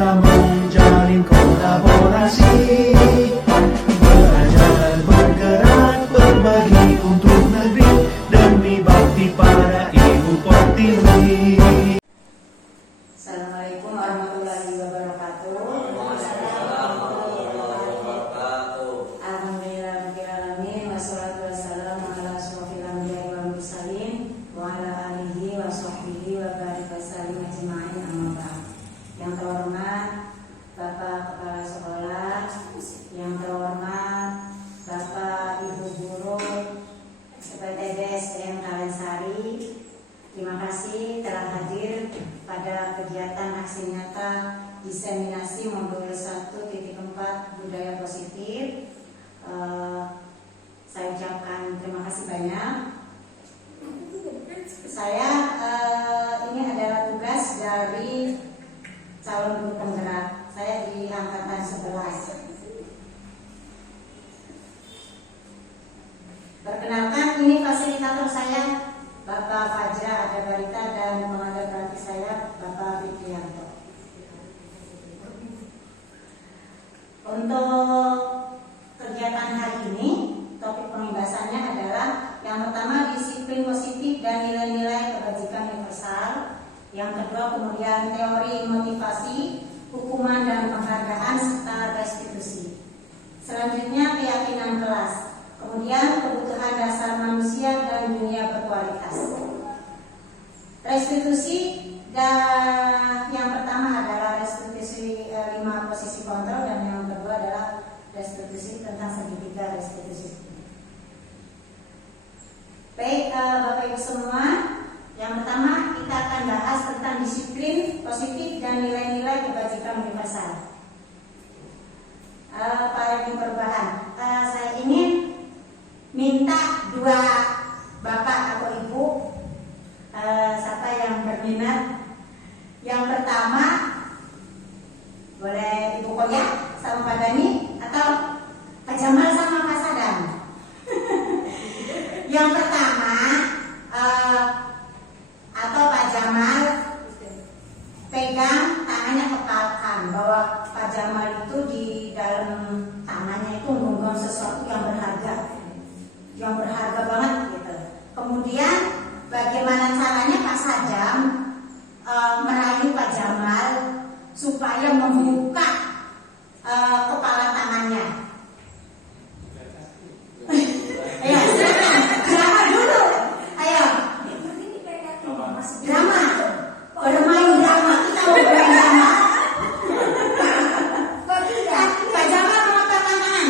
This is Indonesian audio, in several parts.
kita menjalin kolaborasi, belajar bergerak berbagi untuk negeri demi bakti para ibu pertiwi. Assalamualaikum warahmatullahi wabarakatuh. Alhamdulillahirrahmanirrahim. Wassalatu wassalamu ala asyrofil anbiya'i wal mursalin wa ala alihi wa sahbihi wa barik wasallim ajma'in, amma ba'd. Yang terhormat Bapak Kepala Sekolah, yang terhormat Bapak Ibu Guru SPTB SDN Kalensari, terima kasih telah hadir pada kegiatan aksi nyata diseminasi modul 1.4 budaya positif. Saya ucapkan terima kasih banyak. Saya ini adalah tugas dari calon guru penggerak. Saya di angkatan 11. Perkenalkan, ini fasilitator saya Bapak Fajra Adabarita dan pengajar praktik saya Bapak Fikrianto. Untuk kegiatan hari ini, topik pembahasannya adalah yang pertama disiplin positif dan nilai-nilai kebajikan universal. Yang kedua kemudian teori motivasi, hukuman dan penghargaan serta restitusi. Selanjutnya keyakinan kelas. Kemudian kebutuhan dasar manusia dan dunia berkualitas. Restitusi dan yang pertama adalah restitusi 5 posisi kontrol dan yang kedua adalah restitusi tentang segitiga restitusi. Baik Bapak Ibu semua, yang pertama kita akan bahas tentang disiplin positif dan nilai-nilai kebajikan universal. Paradigma perubahan. Saya ingin minta dua bapak atau ibu, siapa yang berminat. Yang pertama boleh Ibu Koya sama Pak Dani atau Pak Jamal sama Pak Sadam. Yang pertama atau Pak Jamal pegang tangannya, kepalkan bahwa Pak Jamal itu di dalam tangannya itu memegang sesuatu yang berharga banget gitu. Kemudian bagaimana caranya Pak Sadam merayu Pak Jamal supaya membuka kepala tangannya. Ayo, drama dulu. Ayo, drama. Bermain drama, kita mau bermain drama. Pak Jamal mengangkat tangan.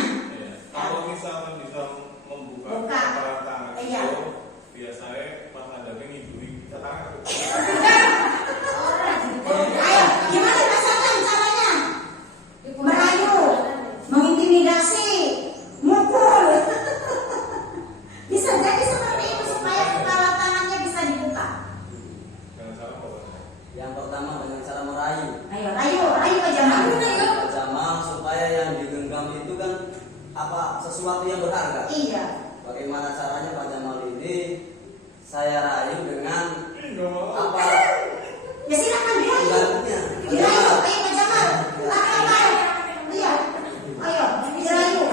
Kalau misalkan bisa membuka kepala tangan itu, biasanya pas ada ngiduri kita tangan. Ayo, gimana Pak Sadam caranya? Merayu, mengintimidasi, mukul. Bisa jadi seperti itu supaya kepala tangannya bisa dibuka. Dengan cara apa? Yang pertama dengan cara merayu. Ayo, rayu Pak Jamal. Pak Jamal supaya yang digenggam itu kan sesuatu yang berharga. Iya. Bagaimana caranya Pak Jamal ini saya rayu dengan apa? Ya silakan dirayu. Gantinya. Dirayu, ayo Pak Jamal. Lakukan. Iya. Ayo, dirayu.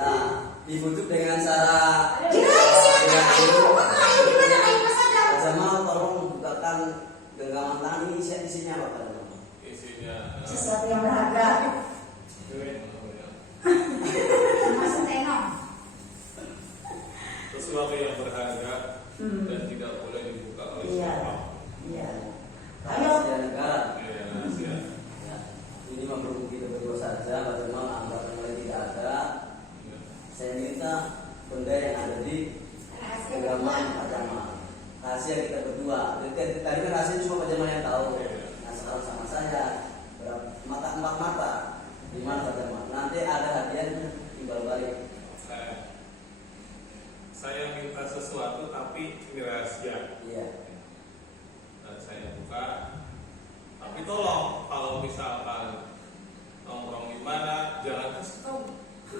Nah, dibujuk dengan cara Dirayu silakan. Ayo gimana ayo Pak Sadam? Pak Jamal tolong bukakan genggaman tangan ini isinya apa Pak Jamal? Isinya Sesuatu yang berharga. Masuk tenong. sesuatu yang berharga dan tidak boleh dibuka oleh Iya. siapa. Iya. Ayo. Rahasia negara. Iya, rahasia. Ya, ini memang kita berdua saja. Pak Jamal anggap yang lain tidak ada. Iya. Saya minta benda yang ada di genggaman Pak Jamal. Rahasia kita berdua. Tadi kan rahasia cuma Pak Jamal yang tahu. Nah sekarang sama saya empat mata. Di mana Pak Jamal? Nanti ada hadiahnya timbal balik. Saya minta sesuatu tapi ini rahasia. Iya. Dan saya buka. Tapi tolong kalau misalkan nongkrong di mana jangan kasih tahu.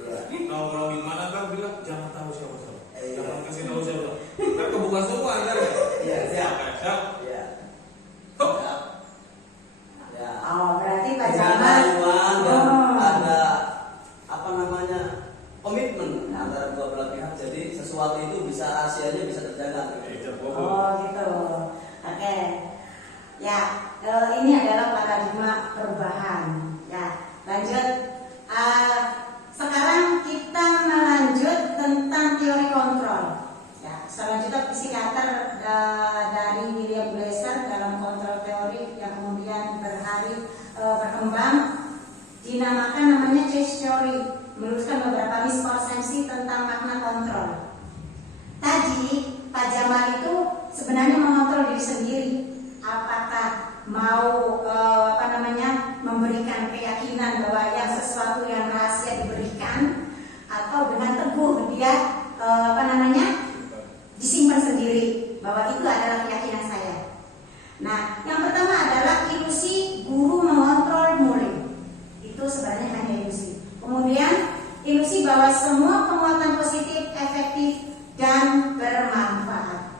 Iya. Nongkrong di mana kan bilang jangan tahu siapa-siapa. Iya. Jangan kasih tahu siapa. Kan kebuka semua kan ya. Iya. Siap. Iya. hari berkembang, dinamakan namanya change theory, meluruskan beberapa miskonsepsi tentang makna kontrol. Tadi Pak Jamal itu sebenarnya mengontrol diri sendiri, apakah mau memberikan keyakinan bahwa yang sesuatu yang rahasia diberikan, atau dengan teguh dia disimpan sendiri bahwa itu adalah keyakinan saya. Nah, yang pertama adalah ilusi guru mengontrol murid. Itu sebenarnya hanya ilusi. Kemudian ilusi bahwa semua penguatan positif efektif dan bermanfaat.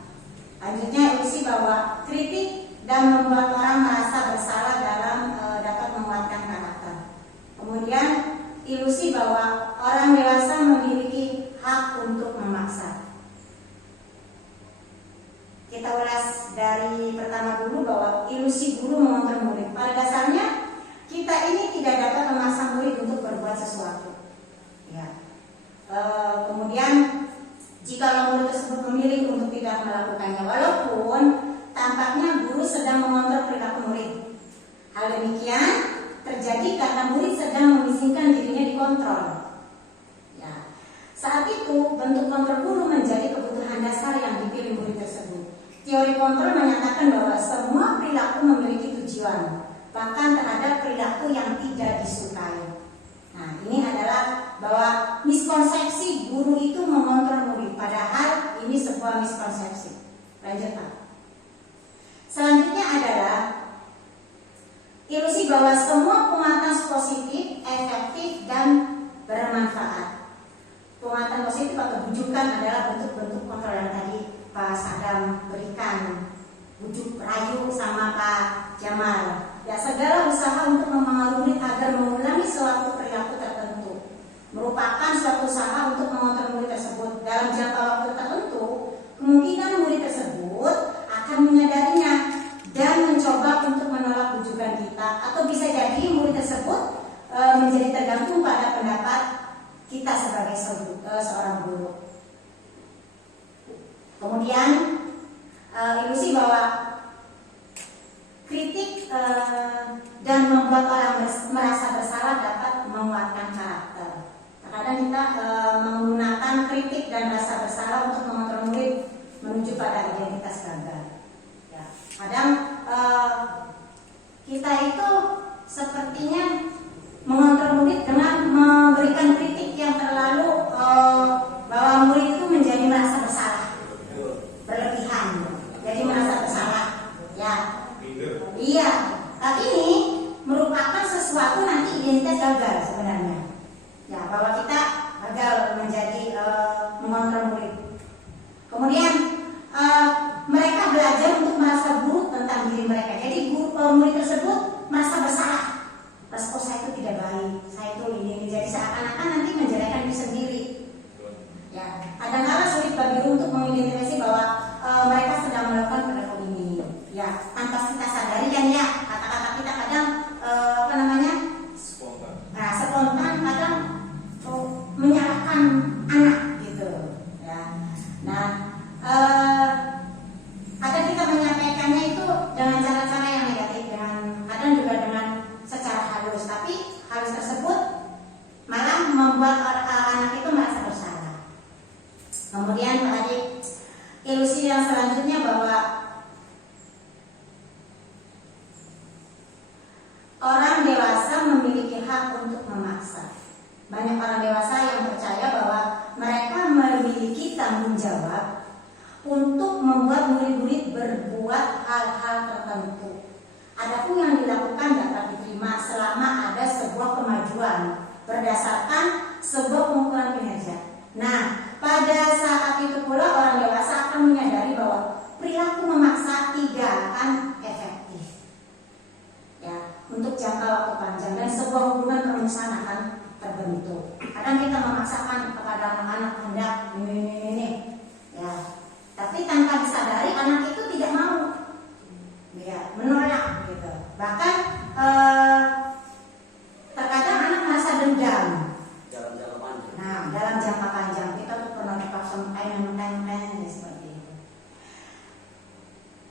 Lanjutnya ilusi bahwa kritik dan membuat orang merasa bersalah dapat menguatkan karakter. Kemudian ilusi bahwa orang dewasa memiliki hak untuk memaksa. Kita ulas dari pertama dulu bahwa ilusi guru mengontrol murid. Pada dasarnya kita ini tidak dapat memaksa murid untuk berbuat sesuatu. Ya. Kemudian jika murid tersebut memilih untuk tidak melakukannya, walaupun tampaknya guru sedang mengontrol perilaku murid. Hal demikian terjadi karena murid sedang mengizinkan dirinya dikontrol. Ya. Saat itu bentuk kontrol guru menjadi kebutuhan dasar yang dipilih murid tersebut. Teori kontrol menyatakan bahwa semua perilaku memiliki tujuan, bahkan terhadap perilaku yang tidak disukai. Nah, ini adalah bahwa miskonsepsi guru itu mengontrol murid, padahal ini sebuah miskonsepsi. Lanjut Pak. Selanjutnya adalah ilusi bahwa semua penguatan positif, efektif, dan bermanfaat. Penguatan positif atau bujukan adalah bentuk-bentuk kontrol yang tadi Pak Sadam berikan, bujuk rayu sama Pak Jamal. Ya, segala usaha untuk mempengaruhi agar mengulangi suatu perilaku tertentu merupakan suatu usaha untuk mengontrol murid tersebut. Dalam jangka waktu tertentu, kemungkinan murid tersebut akan menyadarinya dan mencoba untuk menolak bujukan kita, atau bisa jadi murid tersebut menjadi tergantung pada pendapat kita sebagai seorang guru. Kemudian ilusi bahwa kritik dan membuat orang merasa bersalah dapat menguatkan karakter. Terkadang kita menggunakan kritik dan rasa bersalah untuk mengontrol murid menuju pada identitas gagal. Ya. Kadang kita itu sepertinya mengontrol murid dengan memberikan kritik yang terlalu bahwa murid itu menjadi merasa bersalah, berlebihan, jadi merasa bersalah. Ya. Iya, tapi ini merupakan sesuatu nanti identitas gagal sebenarnya. Ya, bahwa kita gagal menjadi mengontrol murid. Kemudian mereka belajar untuk merasa buruk tentang diri mereka. Jadi murid tersebut merasa bersalah. Oh, saya itu tidak baik, saya itu ini. Jadi seakan-akan nanti menjelekan diri sendiri. Ya, kadang-kadang sulit bagi guru untuk mengidentifikasi bahwa mereka sedang melakukan perilaku ini. Ya, tanpa kita sadari kan ya, kata-kata kita kadang Spontan. Nah, spontan kadang menyalahkan anak gitu. Ya. Nah, kadang kita menyampaikannya itu dengan cara-cara yang negatif, kadang juga dengan secara halus, tapi halus tersebut malah membuat anak itu merasa bersalah. Kemudian Pak Haji, ilusi yang selanjutnya bahwa orang dewasa memiliki hak untuk memaksa. Banyak orang dewasa yang percaya bahwa mereka memiliki tanggung jawab untuk membuat murid-murid berbuat hal-hal tertentu. Adapun yang dilakukan dapat diterima selama ada sebuah kemajuan berdasarkan sebuah pengukuran kinerja. Nah, pada saat itu pula orang dewasa akan menyadari bahwa perilaku memaksa tidak akan efektif. Ya, untuk jangka waktu panjang, dan sebuah hubungan permusuhan akan terbentuk. Kadang kita memaksakan kepada anak-anak hendak ini, ya, tapi tanpa disadari anak itu tidak mau, ya, menolak gitu. Bahkan terkadang anak merasa dendam. Dalam jangka panjang. Nah, dalam jangka panjang kita tuh pernah dipaksa main seperti itu.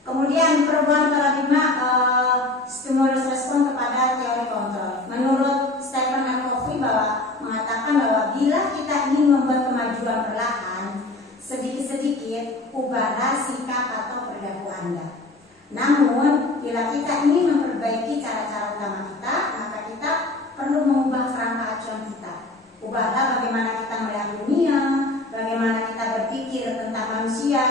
Kemudian perubahan paradigma stimulus respon kepada bila kita ingin memperbaiki cara-cara utama kita, maka kita perlu mengubah kerangka acuan kita. Ubahlah bagaimana kita melihat dunia, bagaimana kita berpikir tentang manusia,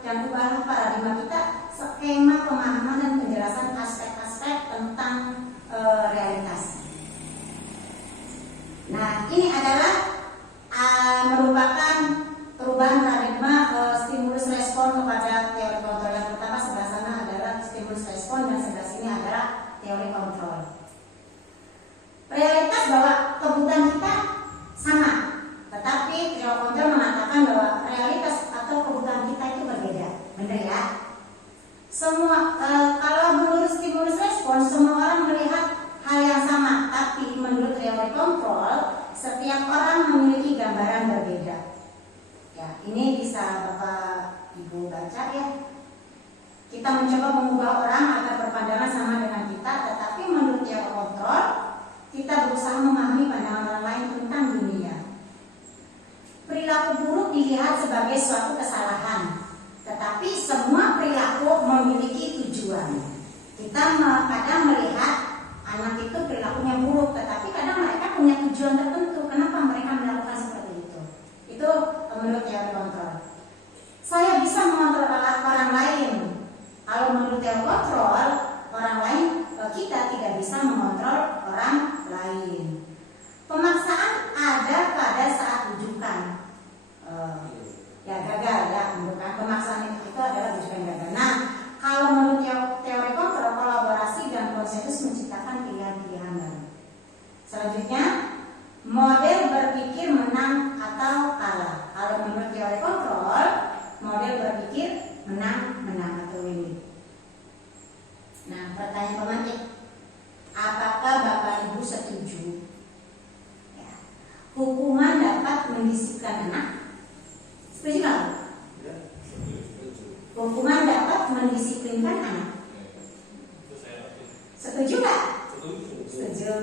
dan ubahlah paradigma kita, skema pemahaman dan penjelasan aspek-aspek tentang realitas. Nah, ini adalah merupakan perubahan paradigma stimulus respon kepada teori kontrol. Yang pertama sebelah sana adalah stimulus respon dan sebelah sini adalah teori kontrol. Realitas bahwa kebutuhan kita sama, tetapi teori kontrol mengatakan bahwa realitas atau kebutuhan kita itu berbeda. Benar ya? Semua kalau menurut stimulus respon semua orang melihat hal yang sama, tapi menurut teori kontrol setiap orang memiliki gambaran berbeda. Ya, ini bisa Bapak Ibu baca ya. Kita mencoba mengubah orang agar berpandangan sama dengan kita, tetapi menurut teori kontrol kita berusaha memahami pandangan orang lain tentang dunia. Perilaku buruk dilihat sebagai suatu kesalahan, tetapi semua perilaku memiliki tujuan. Kita kadang melihat anak itu perilakunya buruk, tetapi kadang mereka punya tujuan tertentu. Kenapa mereka melakukan seperti itu? Itu menurut teori kontrol. Saya bisa mengontrol orang lain. Kalau menurut teori kontrol, orang lain, kita tidak bisa mengontrol orang lain. Pemaksaan ada pada saat rujukan. Ya gagal ya, bukan pemaksaan itu adalah rujukan gagal. Nah, kalau menurut teori kontrol, kolaborasi dan konsensus menciptakan pilihan-pilihan baru. Selanjutnya, model berpikir menang atau kalah. Kalau menurut teori kontrol, model berpikir menang atau win. Nah, pertanyaan pemantik, apakah Bapak Ibu setuju? Ya. Hukuman dapat mendisiplinkan anak? Setuju nggak? Ya, setuju. Hukuman dapat mendisiplinkan anak? Setuju nggak? Setuju.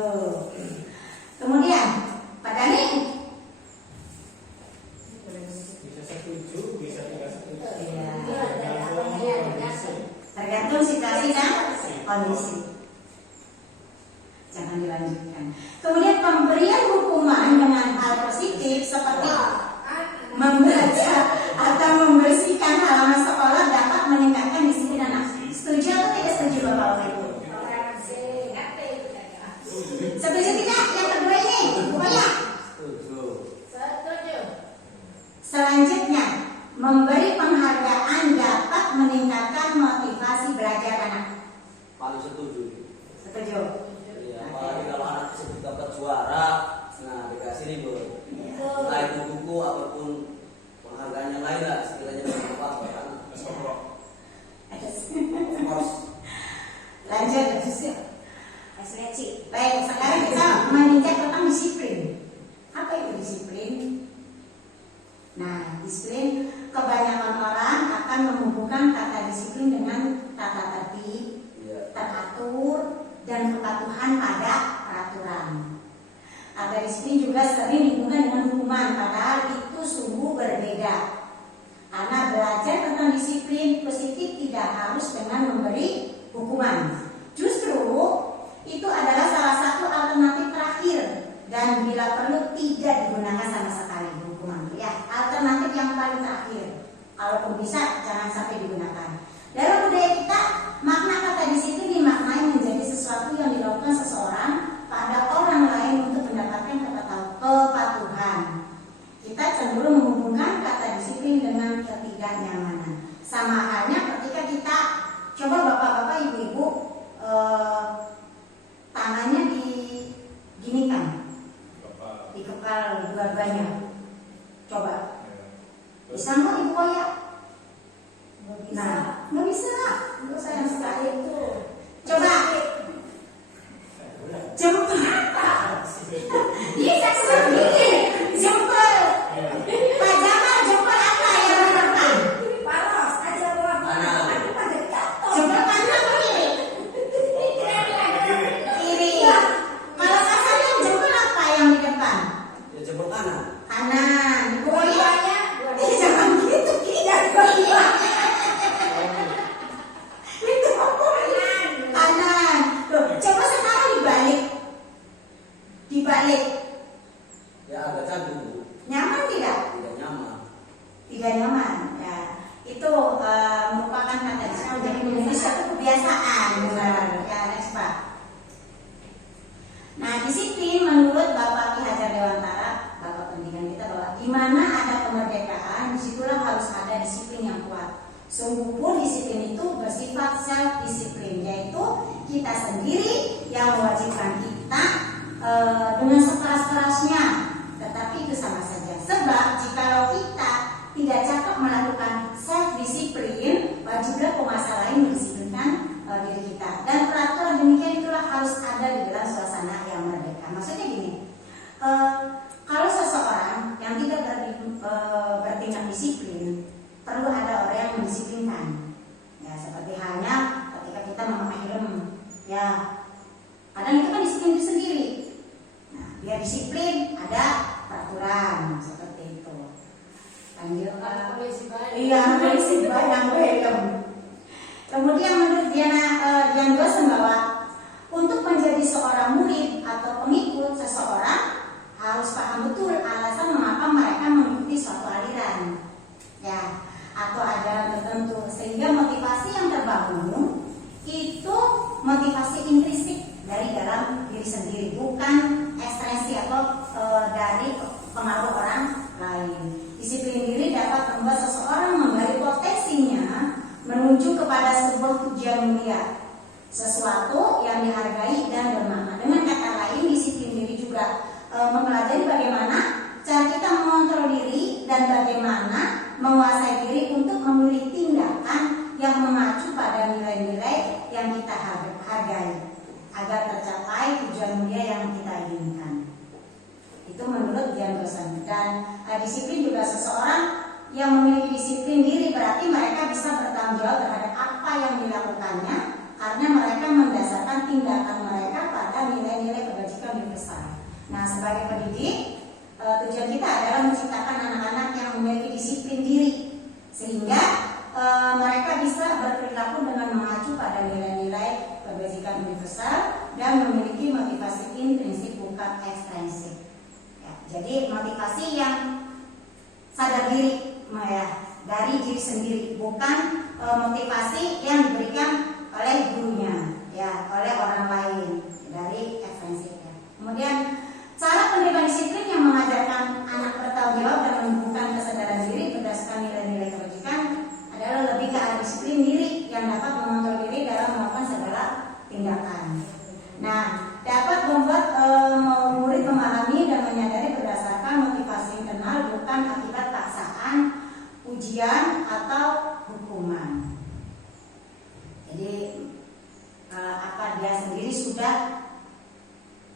Kemudian, Pak Dani? Bisa setuju, bisa tidak setuju. Tergantung situasi dan kondisi. Jangan dilanjutkan. Kemudian pemberian hukuman dengan hal positif seperti membaca atau membersihkan halaman sekolah dapat meningkatkan disiplin anak. Setuju atau tidak setuju Bapak Ibu? Setuju tidak? Yang kedua ini, bukannya? Setuju. Selanjutnya, memberi penghargaan dapat meningkatkan motivasi belajar anak. Paling setuju. Setuju. Ya, apalagi kalau anak tersebut dapat juara, nah dikasih nih Bu. Entah itu buku ataupun penghargaan yang lain lah, sekiranya bermanfaat buat anak. Of course. Lanjut. Baik, sekarang kita meninjau tentang disiplin. Apa itu disiplin? Nah, disiplin kebanyakan orang akan menghubungkan kata disiplin dengan tata tertib, teratur, dan kepatuhan pada peraturan. Kata disiplin juga sering dihubungkan dengan hukuman, padahal itu sungguh berbeda. Karena belajar tentang disiplin positif tidak harus dengan memberi hukuman. Justru itu adalah salah satu alternatif terakhir dan bila perlu tidak digunakan sama sekali hukuman. Ya, alternatif yang paling terakhir. Kalaupun bisa jangan sampai digunakan. Dalam budaya kita, makna kata disiplin dimaknai menjadi sesuatu yang dilakukan seseorang pada orang lain untuk mendapatkan kepatuhan. Kita cenderung menghubungkan kata disiplin dengan ketidaknyamanan. Sama halnya ketika kita coba bapak-bapak kita sendiri yang mewajibkan kita dengan sekeras-kerasnya, tetapi itu sama saja. Sebab jikalau kita tidak cakap melakukan self disiplin, wajiblah penguasa lain mendisiplinkan diri kita. Dan peraturan demikian itulah harus ada di dalam suasana yang merdeka. Maksudnya gini, kalau seseorang yang tidak bertindak disiplin, perlu ada orang yang mendisiplinkan. Ya, seperti halnya ketika kita memakai helm, ya, kadang itu kan disiplin itu sendiri. Nah, biar disiplin ada peraturan seperti itu. Lanjut. Iya, polisi banyak helm. Kemudian menurut Dian Dosen bahwa untuk menjadi seorang murid atau pengikut seseorang harus paham betul alasan mengapa mereka mengikuti suatu aliran, ya, atau ajaran tertentu, sehingga motivasi yang terbangun itu motivasi intrinsik dari dalam diri sendiri, bukan ekstrinsi atau dari pengaruh orang lain. Disiplin diri dapat membuat seseorang menggali potensinya menuju kepada sebuah tujuan mulia, sesuatu yang dihargai dan bermakna. Dengan kata lain, disiplin diri juga mempelajari bagaimana cara kita mengontrol diri dan bagaimana menguasai diri untuk memilih tindakan yang mengacu pada nilai-nilai yang kita hargai agar tercapai tujuan mulia yang kita inginkan. Itu menurut Dian Dosen. Dan disiplin juga seseorang yang memiliki disiplin diri berarti mereka bisa bertanggung jawab terhadap apa yang dilakukannya, karena mereka mendasarkan tindakan mereka pada nilai-nilai kebajikan universal. Nah, sebagai pendidik, tujuan kita adalah menciptakan anak-anak yang memiliki disiplin diri, sehingga mereka bisa berperilaku dengan mengacu pada nilai-nilai kebajikan universal dan memiliki motivasi intrinsik bukan ekstrinsik. Ya, jadi motivasi yang sadar diri, ya, dari diri sendiri, bukan motivasi yang diberikan oleh gurunya, ya, oleh orang lain, dari ekstrinsik. Ya. Kemudian cara pendidikan disiplin yang mengajarkan anak bertanggung jawab dan menumbuhkan kesadaran diri berdasarkan nilai-nilai kebajikan adalah lebih ke arah disiplin diri yang dapat mengontrol diri dalam melakukan segala tindakan. Nah, dapat membuat murid memahami dan menyadari berdasarkan motivasi internal, bukan akibat paksaan, ujian atau hukuman. Jadi apa dia sendiri sudah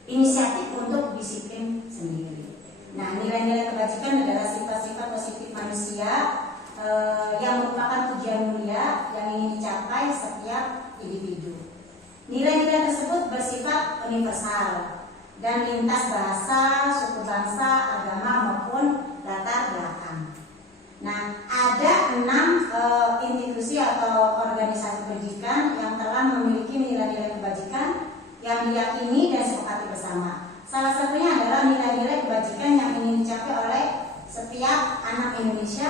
inisiatif untuk disiplin sendiri. Nah, nilai-nilai kebajikan adalah sifat-sifat positif manusia yang merupakan tujuan mulia yang ingin dicapai setiap individu. Nilai-nilai tersebut bersifat universal dan lintas bahasa, suku bangsa, agama maupun latar belakang. Nah, ada 6 institusi atau organisasi pendidikan yang telah memiliki nilai-nilai kebajikan yang diyakini dan sepakati bersama. Salah satunya adalah nilai-nilai kebajikan yang ingin dicapai oleh setiap anak Indonesia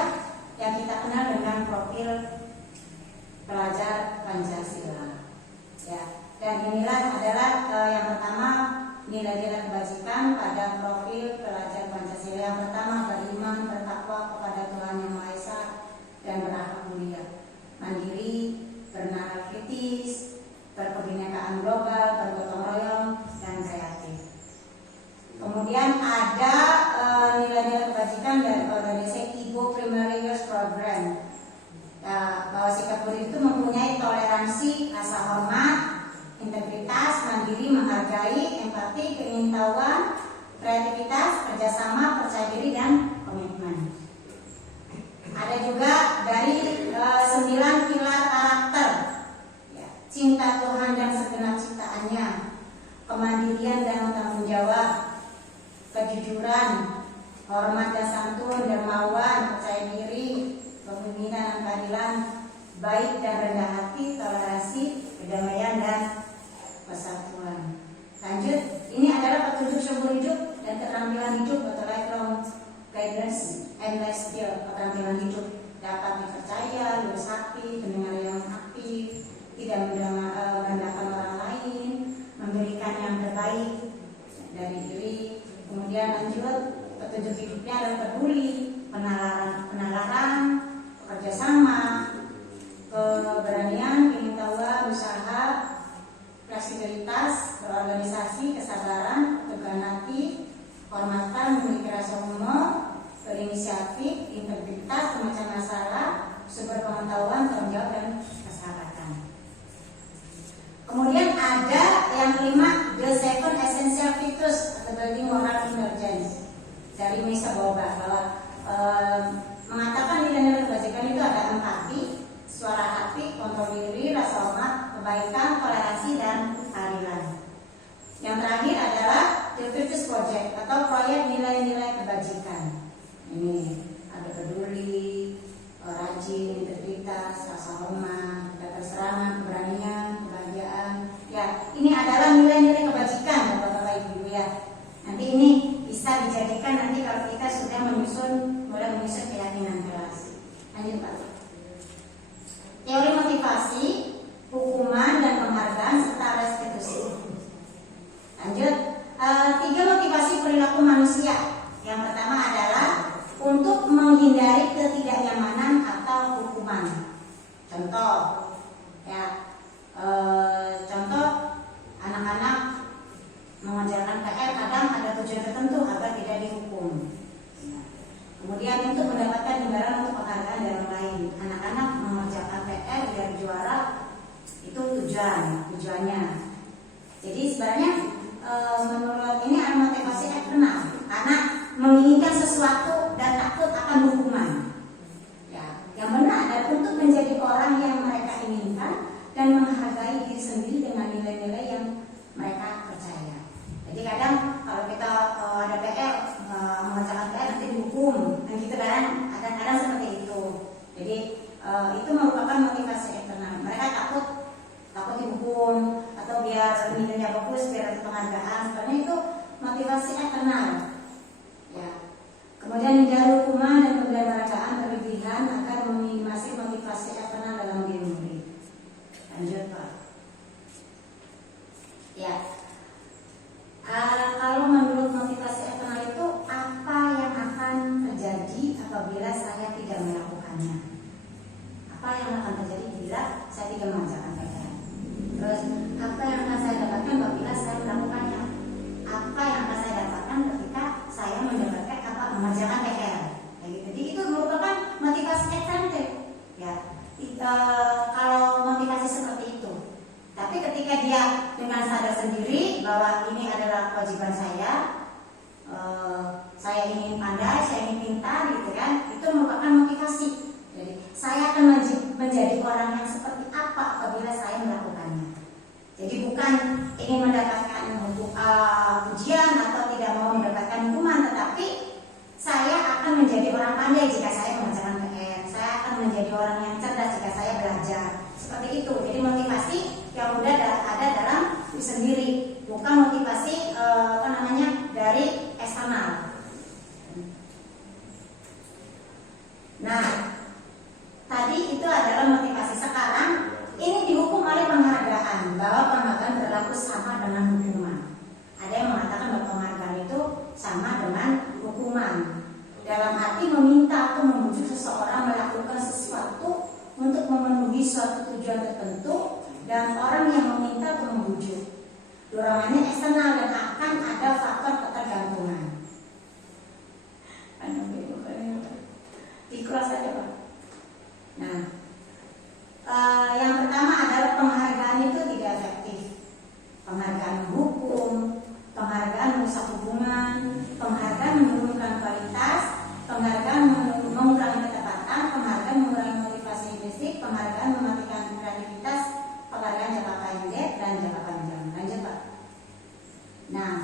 yang kita kenal dengan profil pelajar Pancasila. Ya, dan inilah adalah yang pertama, nilai-nilai kebajikan pada profil pelajar Pancasila. Yang pertama, beriman, bertakwa kepada Tuhan Yang Maha Esa dan berakhlak mulia, mandiri, bernalar kritis, berkebinekaan global, bergotong royong, dan kreatif. Kemudian ada nilai-nilai kebajikan dari organisasi Ibo Primary Years Program. Bahwa sikap murid itu mempunyai toleransi, rasa hormat, integritas, mandiri, menghargai, empati, keingintahuan, kreativitas, kerjasama, percaya diri, dan komitmen. Ada juga dari 9 pilar karakter, ya, cinta Tuhan dan segenap ciptaannya, kemandirian dan tanggung jawab, kejujuran, hormat dan santun, dermawan, percaya diri, kepemimpinan dan keadilan, baik dan rendah hati, toleransi, kedamaian, dan persatuan. Lanjut, ini adalah petunjuk seumur hidup dan keterampilan hidup atau lifelong guidance and life skill. Keterampilan hidup dapat dipercaya, lurus hati, pendengar yang aktif, tidak merendahkan orang lain, memberikan yang terbaik dari diri. Kemudian lanjut, petunjuk hidupnya adalah peduli, penalaran, kerjasama, keberanian, keingintahuan, usaha, plus fleksibilitas, berorganisasi, kesabaran, keteguhan hati, kehormatan, memiliki rasa humor, berinisiatif, integritas, pemecah masalah, sumber pengetahuan, tanggung jawab, dan kesahabatan. Kemudian ada yang kelima, the seven essential virtues atau building moral intelligence dari Misa Boba, bahwa mengatakan nilai-nilai kebajikan itu ada empati, suara hati, kontrol diri, rasa hormat, kebaikan, toleransi, dan keadilan. Yang terakhir adalah the virtues project atau proyek nilai-nilai kebajikan. Ini ada peduli, rajin, integritas, rasa hormat, keterserangan, keberanian, kebahagiaan. Ya, ini adalah nilai-nilai kebajikan, Bapak Ibu ya. Nanti ini bisa dijadikan nanti kalau kita sudah mulai menyusun keyakinan kelas. Lanjut Pak. Teori motivasi, hukuman dan penghargaan serta restitusi. Lanjut, 3 motivasi perilaku manusia. Yang pertama adalah untuk menghindari ketidaknyamanan atau hukuman. Contoh, ya, contoh anak-anak mengerjakan PR kadang ada tujuan tertentu agar tidak dihukum. Kemudian untuk mendapatkan imbalan untuk penghargaan dari orang lain, anak-anak mengerjakan PR biar juara itu tujuannya. Jadi sebenarnya menurut ini ada motivasi eksternal karena menginginkan sesuatu dan takut akan hukuman. Ya, yang benar adalah untuk menjadi orang yang mereka inginkan dan menghargai diri sendiri dengan nilai-nilai yang mereka percaya. Jadi kadang kalau kita ada PR mengerjakan PR nanti dihukum, dan gitu kan, kadang-kadang seperti itu. Jadi itu merupakan motivasi eksternal. Mereka takut dihukum atau biar nilainya bagus, biar ada penghargaan. Sebenarnya itu motivasi eksternal. Ya. Kemudian hindari hukuman dan pemberian penghargaan berlebihan agar meminimasi motivasi eksternal dalam diri murid. Lanjut Pak. Ya. Kalau menurut motivasi eksternal itu apa yang akan terjadi apabila saya tidak melakukannya? Apa yang akan terjadi bila saya tidak mengerjakan PR? Terus apa yang akan saya dapatkan apabila saya melakukannya? Apa yang akan saya dapatkan ketika saya mendapatkan mengerjakan PR? Jadi itu merupakan motivasi eksternal. Ya, kalau motivasi seperti itu. Tapi ketika dia dengan sadar sendiri bahwa ini adalah kewajiban saya ingin pandai, saya ingin pintar, gitu kan, itu merupakan motivasi. Jadi saya akan menjadi orang yang seperti apa apabila saya melakukannya. Jadi bukan ingin mendapatkan pujian atau tidak mau mendapatkan hukuman, tetapi saya akan menjadi orang pandai jika saya mengerjakan PR. Saya akan menjadi orang yang cerdas jika saya belajar. Seperti itu. Jadi motivasi yang udah ada dalam diri sendiri, bukan motivasi dari eksternal. Nah, tadi itu adalah motivasi. Sekarang ini dihukum oleh penghargaan, bahwa penghargaan berlaku sama dengan hukuman. Ada yang mengatakan bahwa penghargaan itu sama dengan hukuman. Dalam arti meminta atau membujuk seseorang melakukan sesuatu untuk memenuhi suatu tujuan tertentu, dan orang yang meminta atau membujuk. Dorongannya eksternal dan akan ada faktor ketergantungan. Dikelas saja Pak. Nah, yang pertama adalah penghargaan itu tidak efektif. Penghargaan menghukum, penghargaan merusak hubungan, penghargaan menurunkan kualitas, penghargaan mengurangi ketepatan, penghargaan mengurangi motivasi intrinsik, penghargaan mematikan kreativitas, penghargaan jangka pendek dan jangka panjang. Lanjut Pak. Nah,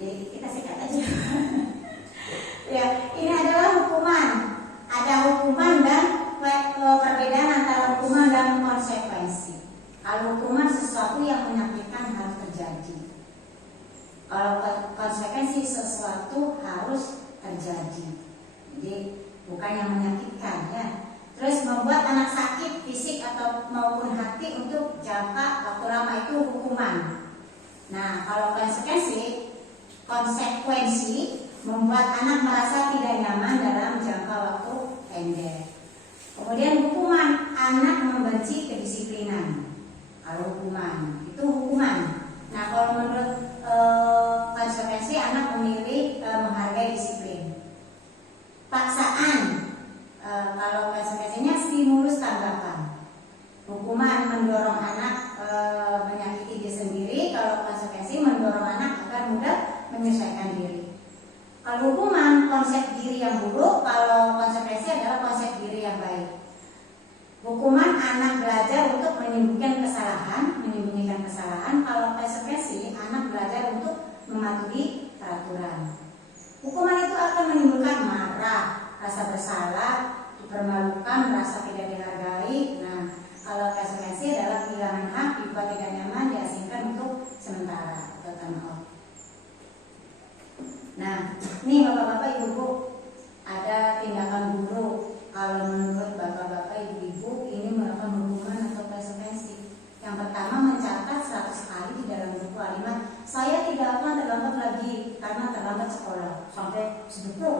jadi kita sikat aja. Ya, ini adalah hukuman. Ada hukuman dan perbedaan antara hukuman dan konsekuensi. Kalau hukuman sesuatu yang menyakitkan harus terjadi. Kalau konsekuensi sesuatu harus terjadi. Jadi bukan yang menyakitkan ya. Terus membuat anak sakit fisik atau maupun hati untuk jangka waktu lama itu hukuman. Nah, kalau konsekuensi membuat anak merasa tidak nyaman dalam jangka waktu pendek. Kemudian hukuman, anak membenci kedisiplinan. Kalau hukuman diri yang buruk, kalau konsekuensi adalah konsep diri yang baik. Hukuman anak belajar untuk menyembunyikan kesalahan, kalau konsekuensi anak belajar untuk mematuhi peraturan. Hukuman itu akan menimbulkan marah, rasa bersalah, dipermalukan, merasa tidak dihargai. Nah, kalau konsekuensi adalah kehilangan hak, dibuat tidak nyaman, diasingkan untuk sementara atau time out. Nah, ini bapak-bapak ibu-ibu, ada tindakan buruk. Kalau menurut bapak-bapak ibu-ibu, ini merupakan hukuman atau konsekuensi. Yang pertama, mencatat 100 kali di dalam buku kalimat, saya tidak akan terlambat lagi karena terlambat sekolah. Sampai sebuku,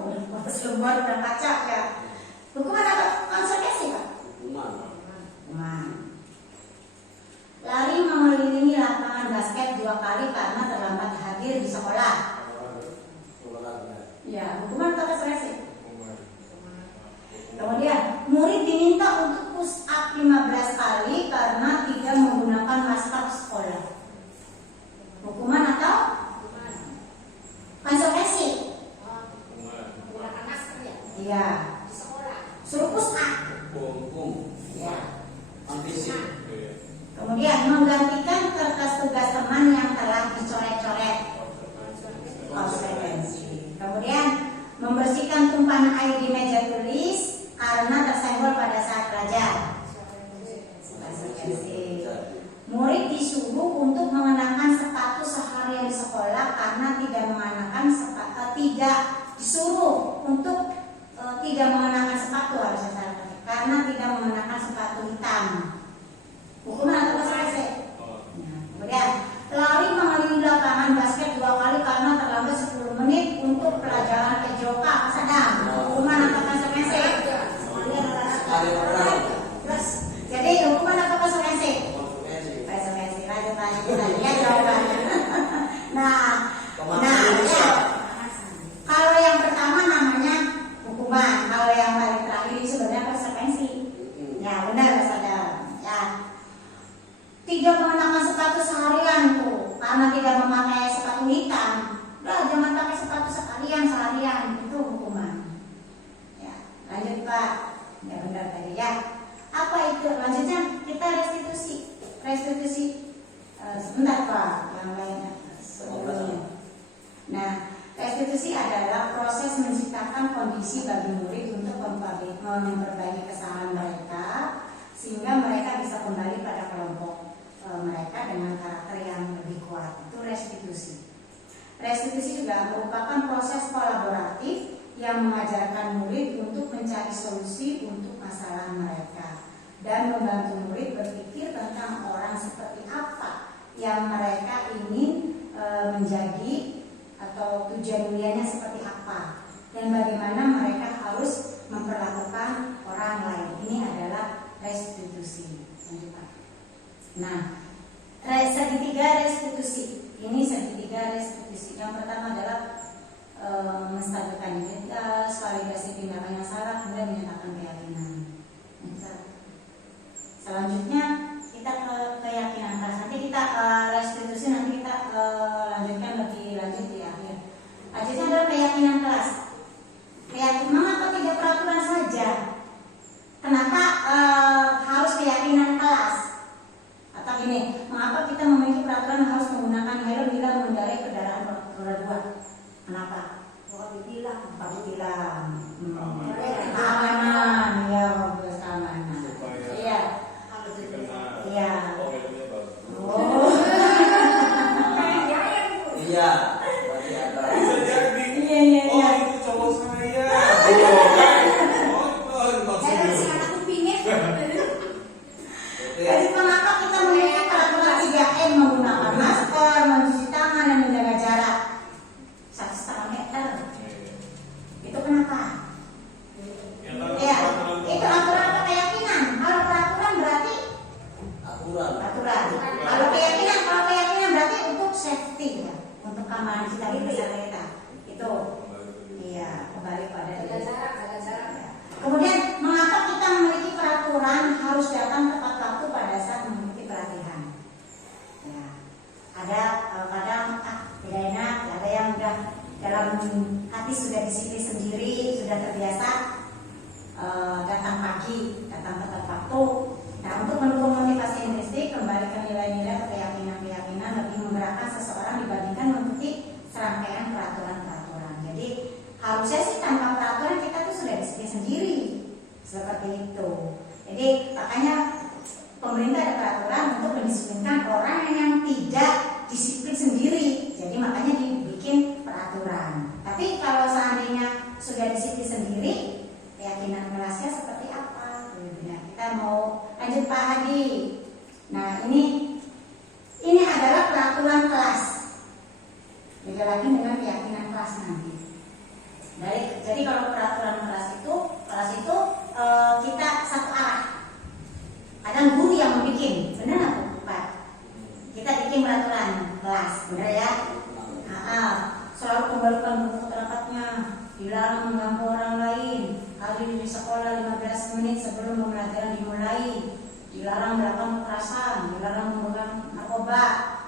selembar dan kaca ya. Hukuman atau konsekuensi, Pak? Hukuman. Lari mengelilingi lapangan basket 2 kali karena terlambat hadir di sekolah. Ya, hukuman atau konsekuensi? Kemudian, murid diminta untuk push up 15 kali karena tidak menggunakan masker sekolah. Hukuman atau konsekuensi? Menggunakan masker ya? Iya. Di sekolah. Suruh push up. Hukum. Ya. Ambisi. Kemudian, menggantikan kertas tugas teman yang telah dicoret-coret. Konsekuensi. Kemudian, membersihkan tumpahan air di meja tulis karena tersenggol pada saat belajar. Konsekuensi. Murid disuruh untuk mengenakan sepatu seharian di sekolah karena tidak mengenakan disuruh untuk tidak mengenakan sepatu, harusnya saya katakan, karena tidak mengenakan sepatu hitam. Hukuman atau konsekuensi? Nah, kemudian lari mengelilingi lapangan basket 2 kali karena terlambat 10 menit untuk pelajaran PJOK. Sadam. Hukuman atau konsekuensi? Jadi hukuman atau konsekuensi? Konsekuensi. Lanjut tanya kita lihat jawabannya. Nah, ya. Kalau yang pertama namanya hukuman, kalau yang paling terakhir ini sebenarnya konsekuensi. Ya benar saudara. Ya. Tidak mengenakan sepatu seharian tuh, karena tidak memakai sepatu hitam. Udah jangan pakai sepatu seharian itu hukuman. Ya, lanjut Pak. Ya benar tadi ya. Apa itu? Lanjutnya kita restitusi. Sebentar Pak, yang lainnya sebelumnya. Nah, restitusi adalah proses menciptakan kondisi bagi murid untuk memperbaiki kesalahan mereka sehingga mereka bisa kembali pada kelompok mereka dengan karakter yang lebih kuat. Itu restitusi. Restitusi juga merupakan proses kolaboratif yang mengajarkan murid untuk mencari solusi untuk masalah mereka dan membantu murid berpikir tentang orang seperti apa yang mereka ingin menjadi atau tujuan mulianya seperti apa dan bagaimana mereka harus memperlakukan orang lain. Ini adalah restitusi. Nah, segitiga restitusi. Ini segitiga restitusi. Yang pertama adalah menstabilkan identitas, validasi tindakan yang salah, kemudian menyatakan keyakinan. Selanjutnya kita ke keyakinan kelas. Nanti kita restitusi, nanti kita lanjutkan lebih lanjut di akhir. Lanjutnya adalah keyakinan kelas. Mengapa tidak peraturan saja? Kenapa harus keyakinan kelas? Atau gini, mengapa kita memiliki peraturan harus menggunakan helm bila mengendarai kendaraan roda 2? Kenapa? Bilang. Keamanan, ya bagus keamanan. Iya. Iya. Oh. Iya. Bisa jadi. Iya. Oh, itu cowok saya. Jadi mengapa kita memiliki peraturan 3M menggunakan masker, mencuci tangan dan menjaga jarak 1,5 meter? Itu kenapa? Ya, itu aturan atau keyakinan? Kalau peraturan berarti aturan. Kalau keyakinan berarti untuk safety ya, untuk keamanan kita di kesehatan kita. Itu. Iya, kembali pada Jaga jarak. ya. Kemudian mengapa kita memiliki peraturan harus datang tepat waktu pada saat mengikuti pelatihan? Ya, ada kadang tidak enak, ada yang udah dalam hati sudah disiplin sendiri, Pak Hadi. Nah, ini adalah peraturan kelas. Beda lagi dengan keyakinan kelas nanti. Jadi kalau peraturan kelas itu kita satu arah. Kadang guru yang membuat, benar nggak Pak? Kita bikin peraturan kelas, benar ya? Selalu kembalikan buku terapatnya, dilarang mengganggu orang lain, hadir di sekolah 15 menit sebelum pembelajaran dimulai, dilarang melakukan kekerasan, dilarang memegang narkoba,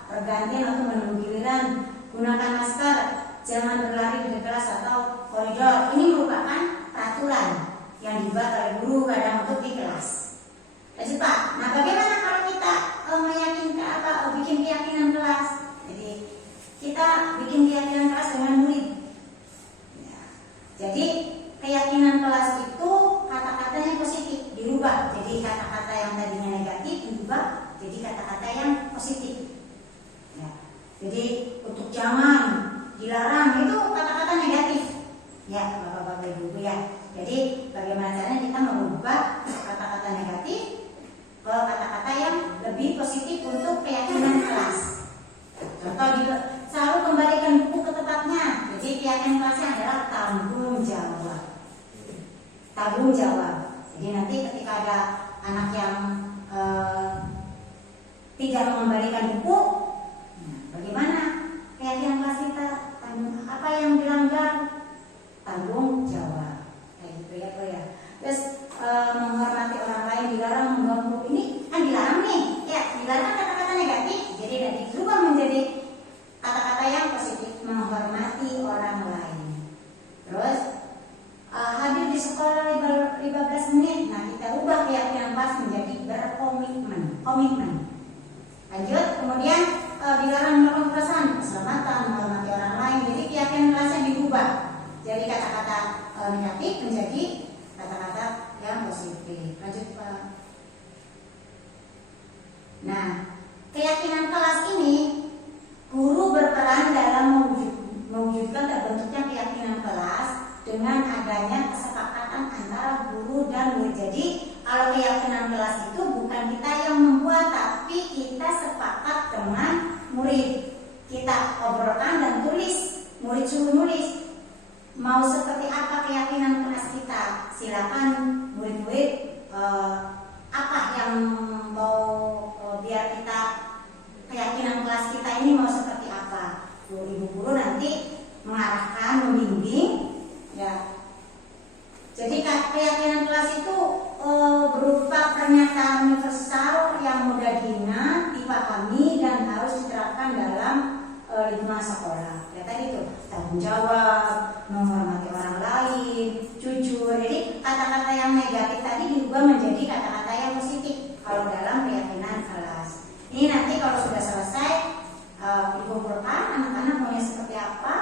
pergantian atau menunggu giliran, gunakan masker, jangan berlari di kelas atau koridor. Ini merupakan peraturan yang dibuat oleh guru kadang untuk di kelas. Jadi Pak, nah bagaimana kalau kita meyakinkan bikin keyakinan kelas? Jadi kita bikin keyakinan kelas dengan murid. Ya. Jadi keyakinan kelas itu kata-katanya positif, dirubah. Jadi kata-kata yang tadinya negatif dirubah jadi kata-kata yang positif. Ya. Jadi untuk jangan, dilarang itu kata-kata negatif. Ya, Bapak-bapak Ibu ya. Jadi bagaimana caranya kita merubah kata-kata negatif ke kata-kata yang lebih positif untuk keyakinan kelas. Contoh, selalu kembalikan buku ke tempatnya. Jadi keyakinan kelasnya adalah tanggung jawab. Tanggung jawab. Jadi nanti ketika ada anak yang tidak mengembalikan buku, bagaimana keyakinan kelas kita? Apa yang dilanggar? Tanggung jawab. Kayak gitu ya. Terus menghormati orang lain, dilarang mengganggu. Ini kan dilarang nih. Ya, dilarang kata-kata negatif. Jadi dari berubah menjadi kata-kata yang positif, menghormati orang lain. Terus hadir di sekolah 15 menit. Nah, kita ubah keyakinan kelas menjadi berkomitmen. Lanjut, kemudian dilarang melakukan kekerasan, keselamatan, menghormati orang lain. Jadi keyakinan kelasnya dirubah. Jadi kata-kata negatif menjadi kata-kata yang positif. Lanjut Pak. Nah, keyakinan kelas ini guru berperan dalam mewujudkan terbentuknya keyakinan kelas dengan adanya kesepakatan antara guru dan murid. Jadi kalau keyakinan kelas itu bukan kita yang membuat, tapi kita sepakat dengan murid. Kita obrolkan dan tulis, murid suruh nulis. Mau seperti apa keyakinan kelas kita? Silakan murid-murid apa yang mau biar kita keyakinan kelas kita ini mau seperti apa? Ibu guru nanti mengarahkan, membimbing, ya. Jadi keyakinan kelas itu berupa pernyataan universal yang mudah diingat, dipahami dan harus diterapkan dalam lingkungan sekolah. Ya tadi itu tanggung jawab, menghormati orang lain, jujur. Jadi kata-kata yang negatif tadi diubah menjadi kata-kata yang positif kalau dalam keyakinan kelas. Ini nanti kalau sudah selesai dikumpulkan anak-anak maunya seperti apa,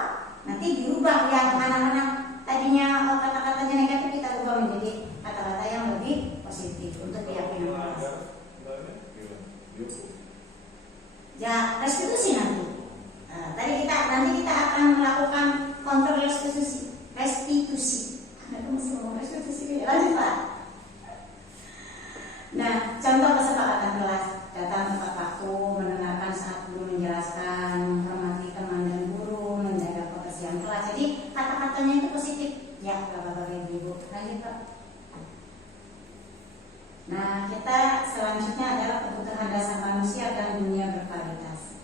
nanti dirubah yang anak-anak tadinya kata-katanya negatif kita ubah menjadi kata-kata yang lebih positif untuk keyakinan kelas. Ya restitusi nanti. Nanti kita akan melakukan kontrol restitusi. Ada mesti ngomong restitusi. Lanjut Pak. Nah, contoh kesepakatan kelas: datang tepat waktu, mendengarkan saat guru menjelaskan, menghormati teman dan guru, menjaga kebersihan kelas. Jadi kata-katanya itu positif. Ya, Bapak-bapak Ibu. Lanjut Pak. Nah, kita selanjutnya adalah kebutuhan dasar manusia dan dunia berkualitas.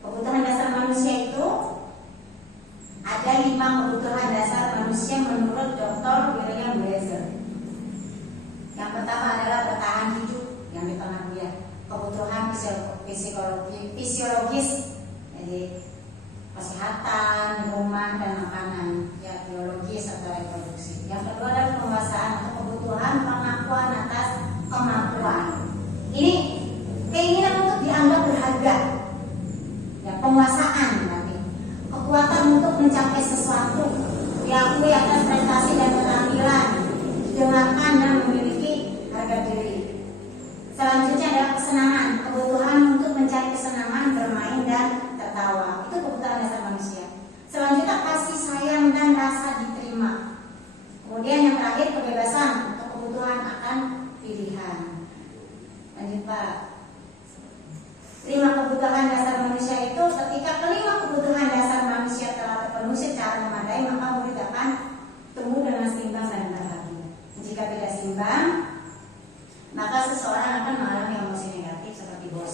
Kebutuhan dasar manusia itu ada 5 kebutuhan dasar manusia menurut Dr. William Blazer. Yang pertama adalah bertahan hidup yang di tengah dia. Kebutuhan fisiologis, jadi kesehatan, rumah dan makanan, ya biologis atau reproduksi. Yang kedua adalah penguasaan atau kebutuhan pengakuan atas kemampuan. Ini keinginan untuk dianggap berharga. Ya, penguasaan berarti kekuatan untuk mencapai sesuatu, diakui atas prestasi dan keterampilan, didengarkan dan memiliki harga diri. Selanjutnya adalah kesenangan, kebutuhan untuk mencari kesenangan, bermain dan tertawa. Itu kebutuhan dasar manusia. Selanjutnya kasih sayang dan rasa diterima. Kemudian yang terakhir kebebasan atau kebutuhan akan pilihan.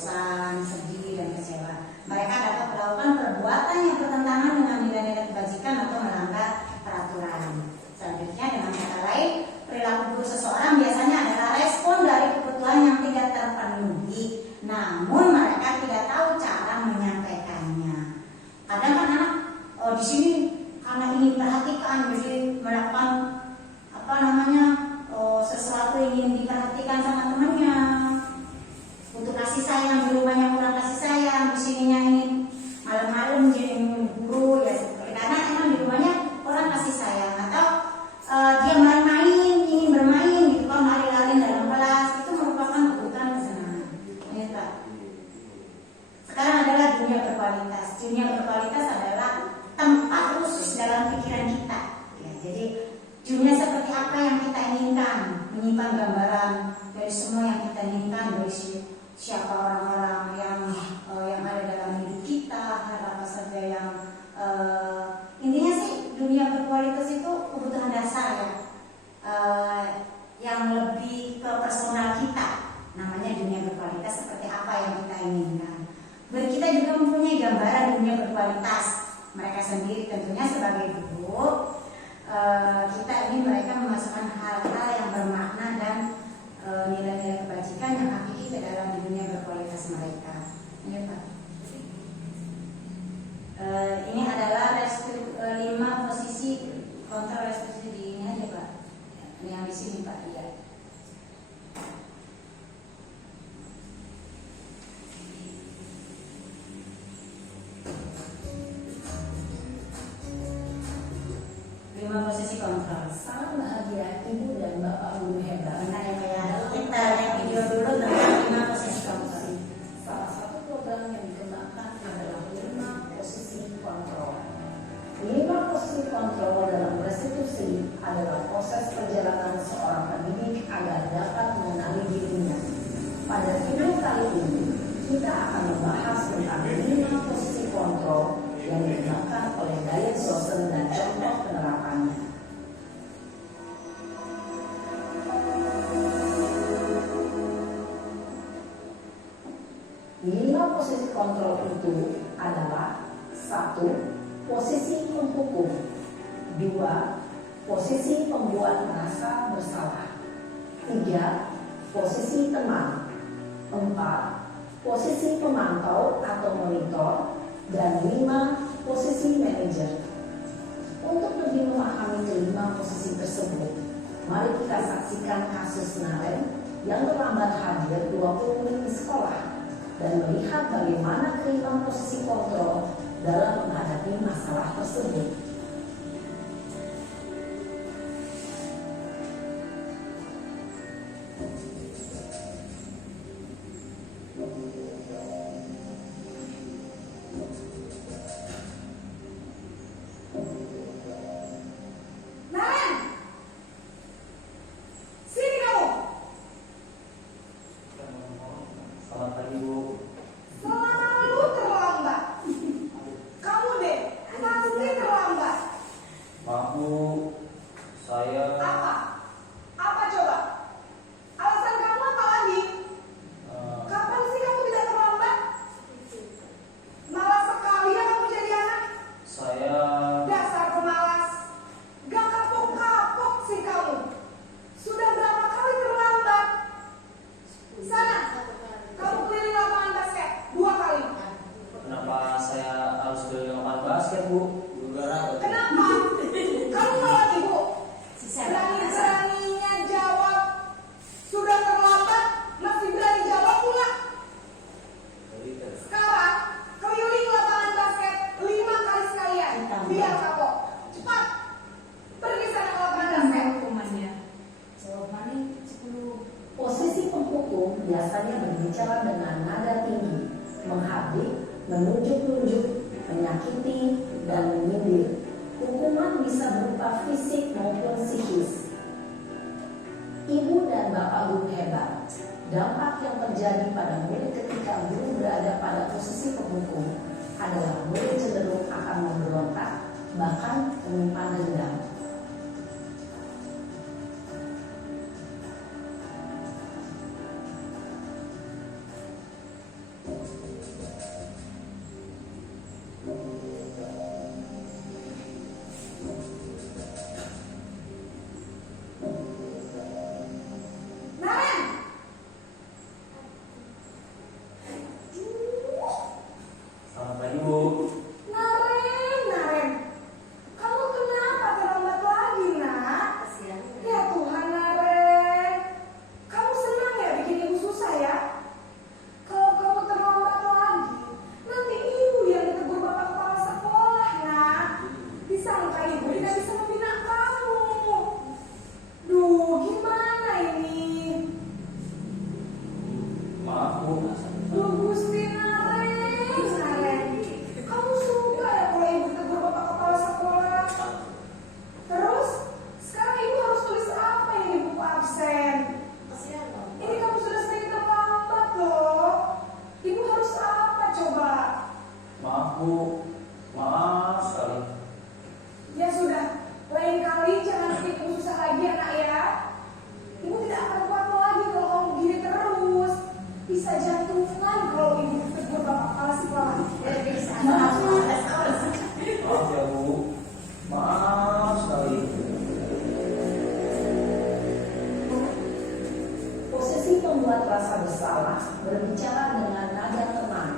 bosan, sedih, dan kecewa. Mereka dapat melakukan perbuatan yang bertentangan dengan nilai-nilai kebajikan atau melanggar peraturan. Selanjutnya, dengan kata lain, perilaku buruk seseorang biasanya adalah respon dari kebutuhan yang tidak terpenuhi, namun mereka tidak tahu cara menyampaikannya. Kadang kan anak di sini karena ingin perhatikan, jadi melakukan sesuatu ingin diperhatikan sama temannya, untuk kasih sayang, di rumahnya kurang kasih sayang, di sininya ingin malam-malam jadi ingin guru ya, karena emang di rumahnya orang kasih sayang, atau dia main-main, ingin bermain gitu kan, lari-lari dalam kelas, itu merupakan kebutuhan kesenangan. Ini Pak. Sekarang adalah dunia berkualitas. Dunia berkualitas adalah tempat khusus dalam pikiran kita. Ya, jadi dunia seperti apa yang kita inginkan, menyimpan gambaran dari semua yang kita inginkan, dari siapa orang-orang yang ada dalam hidup kita, apa saja yang intinya sih dunia berkualitas itu kebutuhan dasar ya, yang lebih ke personal kita, namanya dunia berkualitas seperti apa yang kita inginkan. Kita juga mempunyai gambaran dunia berkualitas mereka sendiri, tentunya sebagai guru kita ingin mereka memasukkan hal-hal yang bermakna dan nilai-nilai kebajikan yang hakiki ke dalam dunia berkualitas mereka. Ini Pak. Ini adalah 5 posisi kontrol restitusi di ini aja Pak. Ini yang di sini Pak, ya. Posisi kontrol. Sangat bahagia Ibu dan Bapak guru hebat. Bentar ya kayak kita lihat video dulu tentang 5 posisi kontrol. Salah satu program yang dikembangkan adalah 5 posisi kontrol. 5 posisi kontrol dalam restitusi adalah proses perjalanan seorang pendidik agar dapat mengenali dirinya. Pada video kali ini kita akan membahas tentang 5 posisi kontrol yang dikembangkan oleh Diane Sosson dan contoh penerapannya. 5 posisi kontrol itu adalah 1. Posisi penghukum, 2. Posisi pembuat merasa bersalah, 3. Posisi teman, 4. Posisi pemantau atau monitor, dan 5. Posisi manajer. Untuk lebih memahami kelima posisi tersebut, mari kita saksikan kasus Naren yang terlambat hadir 20 menit di sekolah dan melihat bagaimana kelima posisi kontrol dalam menghadapi masalah tersebut. Selamat pagi Bu. Selalu terlambat. Kamu deh, pasti terlambat. Maaf Bu, saya Apa? Apa coba? Alasan kamu apa lagi? Kapan sih kamu tidak terlambat? Malas sekali ya kamu jadi anak. saya Dasar pemalas. Gak kapok-kapok sih kamu. Sudah berapa kali terlambat? Sana, kamu keliling lapangan basket 2 kali. kenapa saya harus beli lapangan basket Bu? Kenapa? Kamu malah ibu. Berani-beraninya jawab. Sudah terlambat, masih berani jawab pula. Sekarang, keliling lapangan basket 5 kali sekalian. Biar kapok. Cepat. Pergi sana ke lapangan basket. Hukumannya jawabannya 10. Posisi penghukum biasanya berbicara dengan nada tinggi, menghardik, menunjuk-nunjuk, menyakiti, dan menyindir. Hukuman bisa berupa fisik maupun psikis. Ibu dan Bapak guru hebat, dampak yang terjadi pada murid ketika guru berada pada posisi penghukum adalah murid cenderung akan memberontak, bahkan menyimpan dendam. Maaf Bu, maaf sekali. Ya sudah, lain kali jangan bikin ibu susah lagi ya nak ya. Ibu tidak akan kuat lagi kalau kamu begini terus. Bisa jantungan kalau ibu tegur bapak kepala sekolah. Maaf ya Bu, maaf sekali. Posisi pembuat rasa bersalah berbicara dengan nada tenang,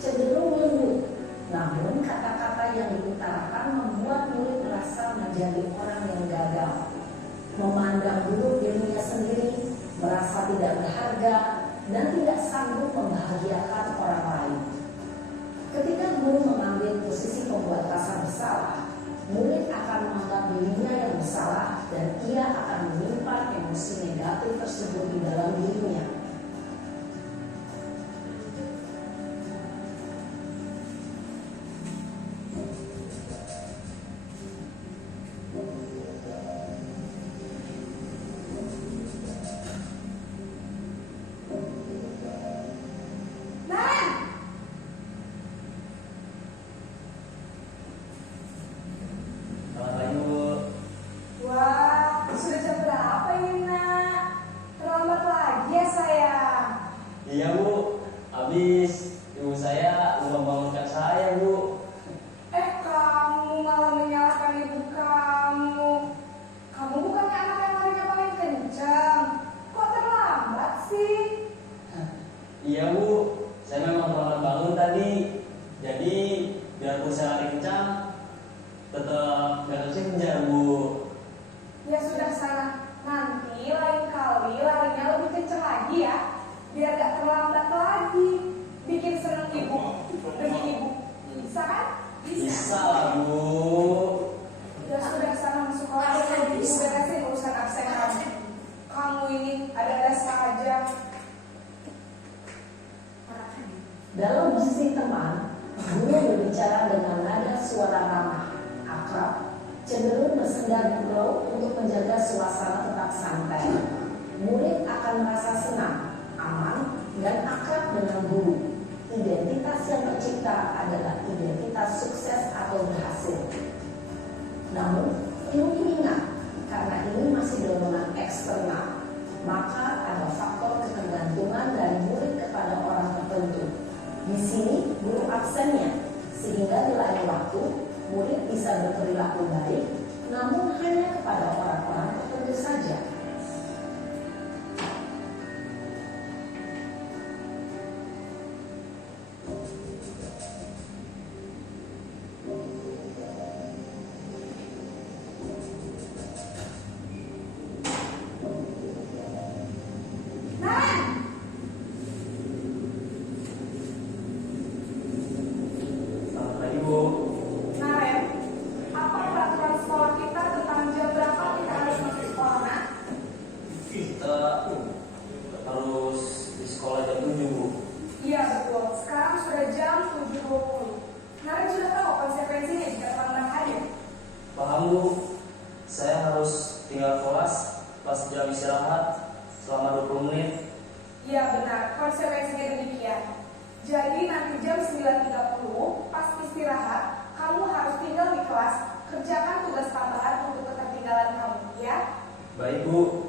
cenderung lembut. Namun kata-kata yang diutarakan membuat murid merasa menjadi orang yang gagal, memandang buruk dirinya sendiri, merasa tidak berharga, dan tidak sanggup membahagiakan orang lain. Ketika guru mengambil posisi pembuat rasa bersalah, murid akan menganggap dirinya yang bersalah dan ia akan menyimpan emosi negatif tersebut di dalam dirinya. Selamat pagi Bu. Wah, sudah jam berapa ini nak? Terlambat lagi ya sayang. Iya Bu, habis ibu saya lupa bangunkan saya Bu. Kamu malah menyalahkan ibu kamu. Kamu bukannya anak yang larinya paling kencang. Kok terlambat sih? Iya Bu, saya memang terlambat bangun tadi. Jadi biarpun saya lari kencang, tetap gak kesenja Bu. Ya sudah sana. Nanti lain kali larinya lebih kencang lagi ya. Biar gak terlambat lagi. Bikin seneng ibu demi ibu. Bisa kan? Bisa lah Bu. Ya sudah sana masuk kelas. Ibu beresin urusan absen kamu. Kamu ini ada-ada saja. Dalam posisi teman, guru berbicara dengan nada suara ramah, akrab, cenderung bersenda gurau untuk menjaga suasana tetap santai. Murid akan merasa senang, aman, dan akrab dengan guru. Identitas yang tercipta adalah identitas sukses atau berhasil. Namun, perlu diingat, karena ini masih dorongan eksternal, maka ada faktor ketergantungan dari murid kepada orang tertentu. Di sini guru absennya, sehingga di lain waktu murid bisa berperilaku baik, namun hanya kepada orang-orang tertentu saja. Selamat pagi Bu. Naren, apa peraturan sekolah kita tentang jam berapa kita harus masuk sekolah, nak? Kita harus di sekolah jam 7 Bu. Iya betul, sekarang sudah jam 7.20. Naren sudah tahu konsekuensinya jika terlambat hadir. Paham Bu, saya harus tinggal kelas pas jam istirahat selama 20 menit. Iya benar, konsekuensinya demikian. Jadi nanti jam 9.30 pas istirahat, kamu harus tinggal di kelas, kerjakan tugas tambahan untuk ketertinggalan kamu, ya? Baik Bu.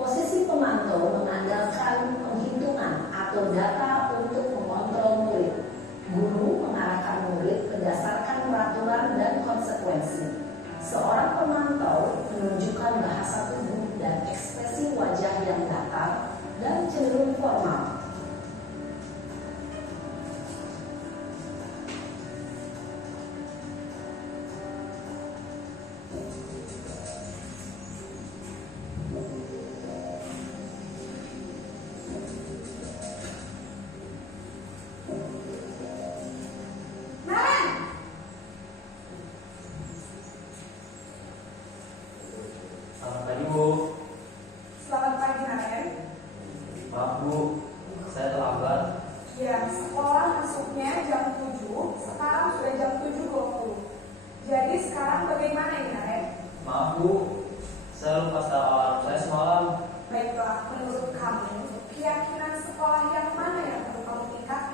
Posisi pemantau mengandalkan penghitungan atau data untuk mengontrol murid. Guru mengarahkan murid berdasarkan peraturan dan konsekuensi. Seorang pemantau menunjukkan bahasa tubuh dan ekspresi wajah yang datar dan cenderung formal. Naren! Selamat pagi Bu. Selamat pagi, Naren. Maaf Bu, saya terlambat. Ya, sekolah masuknya jam 7, sekarang sudah jam 7.20. Jadi sekarang bagaimana ini, Naren? Maaf Bu, saya lupa setel alarm saya semalam. Baiklah, menurut kamu, keyakinan sekolah yang mana yang perlu kamu tingkatkan?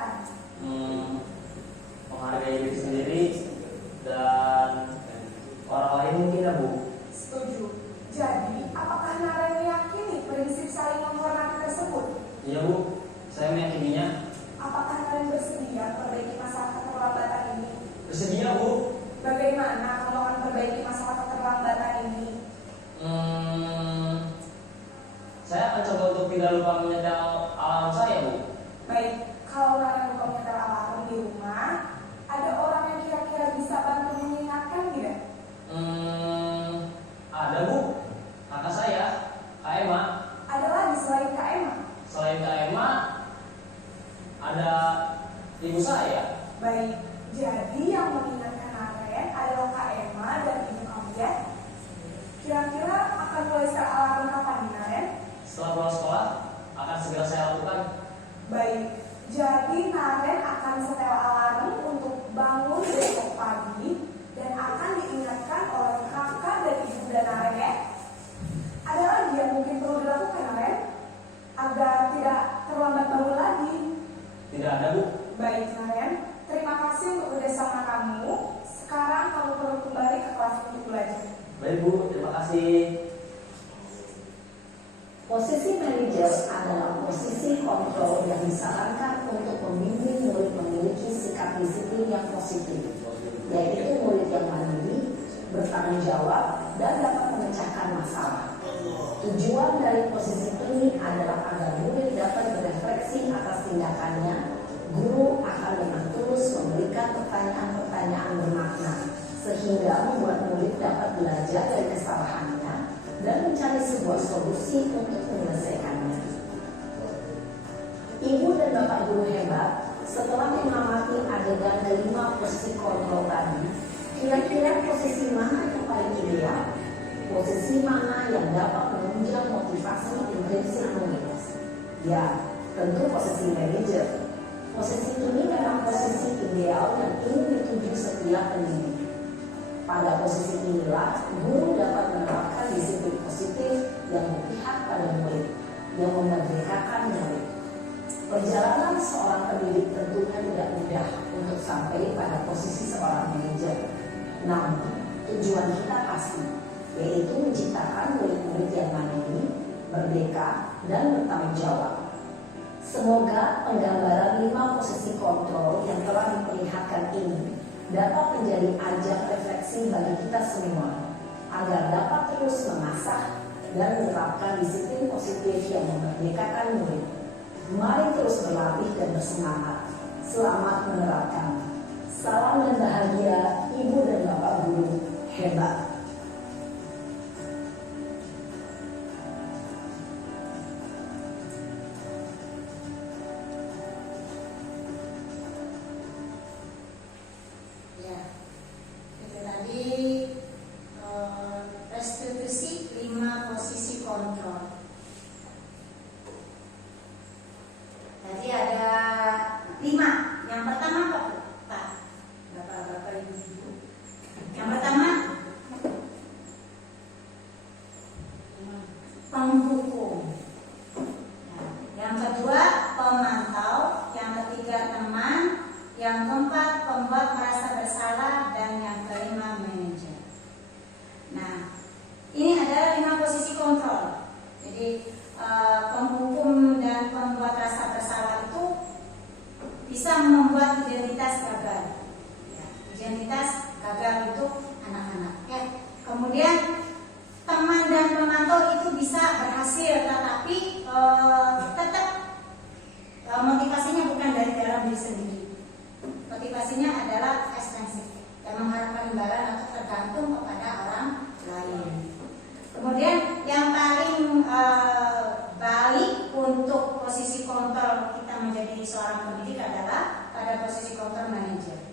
Bu, saya meyakininya. Apakah kalian bersedia memperbaiki masalah keterlambatan ini? Bersedia Bu. Bagaimana kalau akan memperbaiki masalah keterlambatan ini? Saya akan coba untuk tidak lupa menyetel alarm saya Bu. Baik, kalau kalian lupa menyetel alarm di rumah, ada orang yang kira-kira bisa bantu mengingatkan tidak? Ada Bu, kakak saya, Kak Emma. Ada lagi selain Kak Emma? Selain Kak Emma, ada ibu saya. Baik, jadi yang mengingatkan kalian adalah Kak Emma dan ibu kalian. Kira-kira akan mulai setel alarm kapan nih Naren? Setelah pulang sekolah, akan segera saya lakukan. Baik, jadi Naren akan setel alarm untuk bangun besok pagi dan akan diingatkan oleh kakak dan ibu dan Naren ya. Ada lagi yang mungkin perlu dilakukan Naren agar tidak terlambat bangun lagi? Tidak ada Bu. Baik Naren, terima kasih untuk kerjasama kamu. Sekarang kamu perlu kembali ke kelas untuk belajar. Baik Bu, terima kasih. Posisi manajer adalah posisi kontrol yang disarankan untuk membimbing murid memiliki sikap disiplin yang positif, yaitu murid yang mandiri, bertanggung jawab, dan dapat memecahkan masalah. Tujuan dari posisi ini adalah agar murid dapat berefleksi atas tindakannya. Guru akan dengan tulus memberikan pertanyaan-pertanyaan bermakna, sehingga membuat murid dapat belajar dari kesalahannya dan mencari sebuah solusi untuk menyelesaikannya. Ibu dan Bapak guru hebat, setelah mengamati adegan kelima posisi kontrol tadi, kira-kira posisi mana yang paling ideal? Posisi mana yang dapat menunjang motivasi intrinsik murid? Ya, tentu posisi manajer. Posisi ini memang posisi ideal dan ingin dituju setiap pendidik. Pada posisi inilah, guru dapat menerapkan disiplin positif yang berpihak pada murid, yang memerdekakan murid. Perjalanan seorang pendidik tentunya tidak mudah untuk sampai pada posisi seorang manajer. Namun, tujuan kita pasti, yaitu menciptakan murid-murid yang mandiri, merdeka, dan bertanggung jawab. Semoga penggambaran 5 posisi kontrol yang telah diperlihatkan ini dapat menjadi ajang refleksi bagi kita semua, agar dapat terus mengasah dan menerapkan disiplin positif yang memerdekakan murid. Mari terus berlatih dan bersemangat. Selamat menerapkan. Salam dan bahagia Ibu dan Bapak guru hebat. Restitusi 5 posisi kontrol. Tadi ada 5. Yang pertama apa Pak? Bapak-bapak ibu-ibu. Yang pertama penghukum. Yang kedua pemantau. Yang ketiga teman. Yang keempat pembuat merasa bersalah. Dan yang kelima manajer. Nah, ini adalah 5 posisi kontrol. Jadi penghukum dan pembuat rasa bersalah itu bisa membuat identitas gagal. Ya, identitas gagal itu anak-anak. Ya. Kemudian teman dan pemantau itu bisa berhasil, tetapi tetap motivasinya bukan dari dalam diri sendiri. Motivasinya adalah ekstensif, yang mengharapkan imbalan atau tergantung kepada orang lain. Kemudian yang paling balik untuk posisi kontrol kita menjadi seorang pendidik adalah pada posisi kontrol manajer,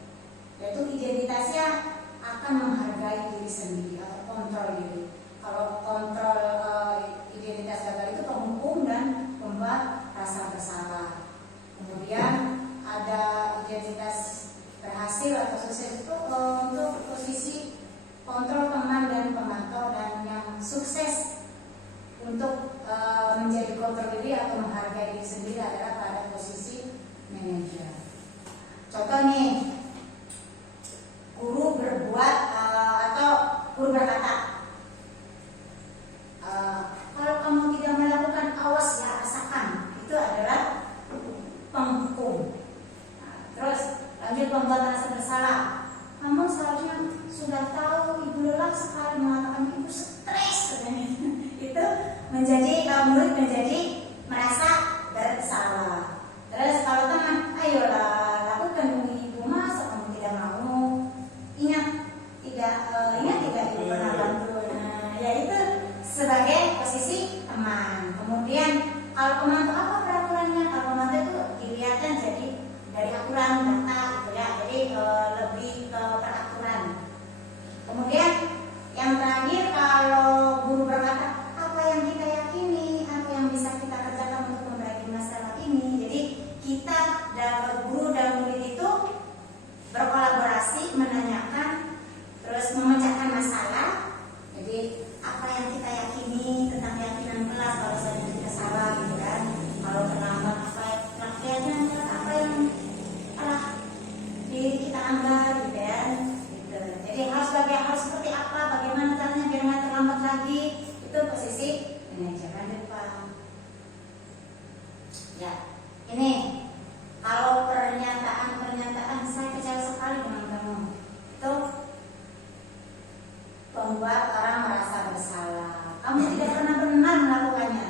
yaitu identitasnya akan menghargai diri sendiri atau kontrol diri. Kalau kontrol identitas gagal itu penghukum dan pembuat rasa bersalah. Kemudian ada identitas berhasil atau sukses itu untuk posisi kontrol teman dan pemantau, dan yang sukses untuk menjadi kontrol diri atau menghargai diri sendiri adalah pada posisi manajer. Contoh nih, guru berbuat atau guru berkata, kalau kamu tidak melakukan awas ya rasakan. Itu adalah pembuat merasa bersalah. Kamu seharusnya sudah tahu ibu lelah sekali mengatakan ibu stres katanya. Itu menjadi murid menjadi merasa bersalah. Terus kalau teman, ayolah lakukan demi ibu, masa kamu tidak mau? Ingat tidak ibu pernah bantu. Nah, ya itu sebagai posisi teman. Kemudian kalau pembantu apa peraturannya? Kalau pembantu itu dilihatkan jadi dari aturan data gitu ya. Jadi lebih ke peraturan. Kemudian yang terakhir kalau guru berkata apa yang kita yakini, apa yang bisa kita kerjakan untuk memperbaiki masalah ini. Jadi kita dalam guru dan murid itu berkolaborasi, menanyakan, terus memecahkan masalah. Jadi apa yang kita yakini tentang keyakinan kelas, kalau misalnya kita salah gitu kan, kalau terlambat apa yang telah diri kita anggap gitu kan. Gitu. Jadi harus seperti apa, bagaimana caranya biar nggak terlambat lagi, itu posisi manajemen depan. Ya, ini kalau pernyataan saya kecewa sekali dengan kamu itu membuat orang merasa bersalah. Kamu tidak pernah benar melakukannya.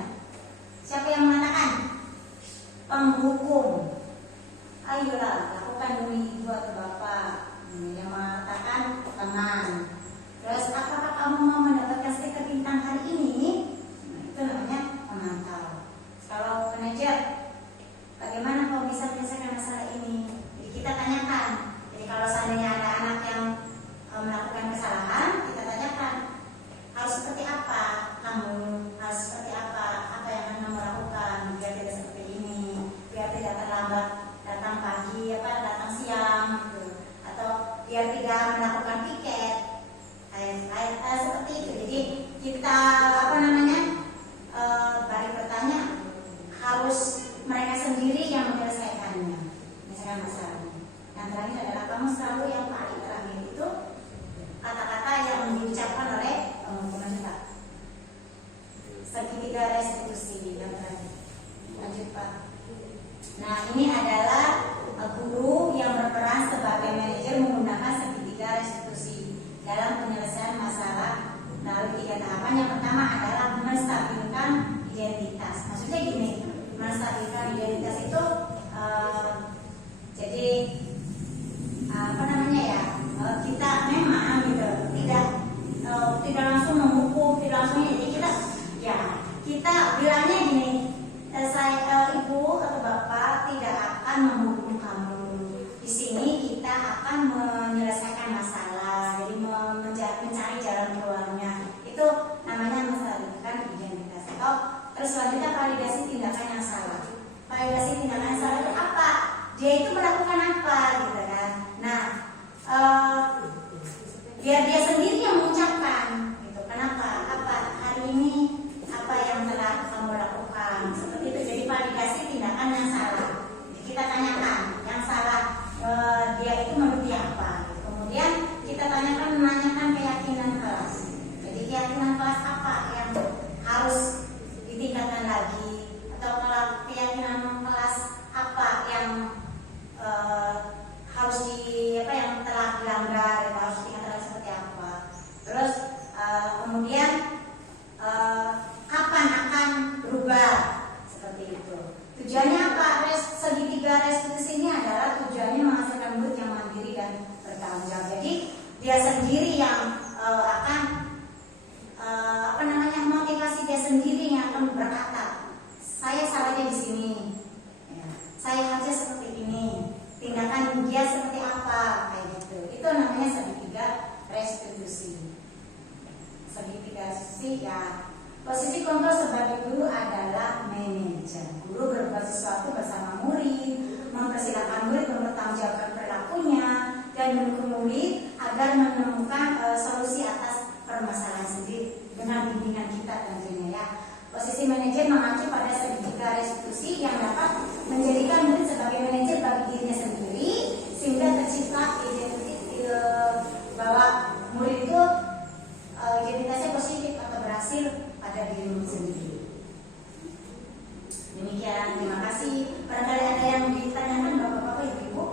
Siapa yang mengatakan? Penghukum. Ayolah lakukan demi ibu atau bapak. Yang mengatakan teman. Terus apakah kamu mau mendapatkan stiker bintang hari ini? Nah, itu namanya memantau. Kalau manajer, bagaimana kau bisa menyelesaikan masalah ini? Jadi kita tanyakan. Jadi kalau seandainya ada anak yang melakukan kesalahan, kita tanyakan harus seperti apa kamu, harus seperti apa yang akan kamu lakukan biar tidak seperti ini, biar tidak terlambat datang pagi, datang siang, gitu. Atau biar tidak melakukan piket, kayak seperti itu. Jadi kita balik bertanya, harus mereka sendiri yang menyelesaikannya, menyelesaikan masalahnya. Yang terakhir adalah kamu selalu yang paling terakhir itu kata-kata yang diucapkan oleh pemerintah. Segitiga restitusi yang terakhir. Lanjut Pak. Nah ini adalah guru yang berperan sebagai manajer menggunakan segitiga restitusi dalam penyelesaian masalah melalui 3 tahapan. Yang pertama adalah menstabilkan identitas. Maksudnya gini, menstabilkan identitas itu jadi kita memang gitu tidak langsung menghukum, tidak langsung, jadi kita bilangnya gini, saya ibu atau bapak tidak akan menghukum kamu. Di sini kita akan menyelesaikan masalah, jadi mencari jalan keluarnya. Itu namanya menstabilkan identitas. Atau terus selanjutnya validasi tindakan yang salah. Validasi tindakan yang salah itu apa? Dia itu melakukan apa gitu kan? Nah, biar dia sendiri yang mengucapkan gitu. Kenapa? Hari ini apa yang telah kamu lakukan? Seperti itu. Jadi validasi tindakan yang salah. Jadi kita tanyakan yang salah, dia itu menurut apa? Gitu. Kemudian kita menanyakan keyakinan kelas. Jadi keyakinan kelas apa yang harus ditingkatkan lagi? Atau kalau keyakinan kelas apa yang harus yang telah dilanggar, harus ditingkatkan seperti apa. Terus kemudian kapan akan berubah, seperti itu. Tujuannya apa? Segitiga restitusi ini adalah tujuannya menghasilkan murid yang mandiri dan bertanggung jawab. Jadi dia sendiri yang akan motivasi dia sendiri yang akan berkata, saya salahnya di sini, saya harusnya seperti ini, tindakan dia seperti apa, kayak gitu. Itu namanya segitiga restitusi. Segitiga restitusi ya. Posisi kontrol sebagai guru adalah manajer. Guru berbuat sesuatu bersama murid, mempersilahkan murid mempertanggungjawabkan perilakunya dan mendukung murid agar menemukan solusi atas permasalahan sendiri dengan bimbingan kita tentunya ya. Posisi manajer mengacu pada segitiga restitusi yang dapat menjadikan murid sebagai manajer bagi dirinya sendiri, sehingga tercipta bahwa murid itu identitasnya positif atau berhasil pada diri murid sendiri. Demikian, terima kasih. Barangkali ada yang ditanyakan Bapak-Bapak, Ibu-Ibu?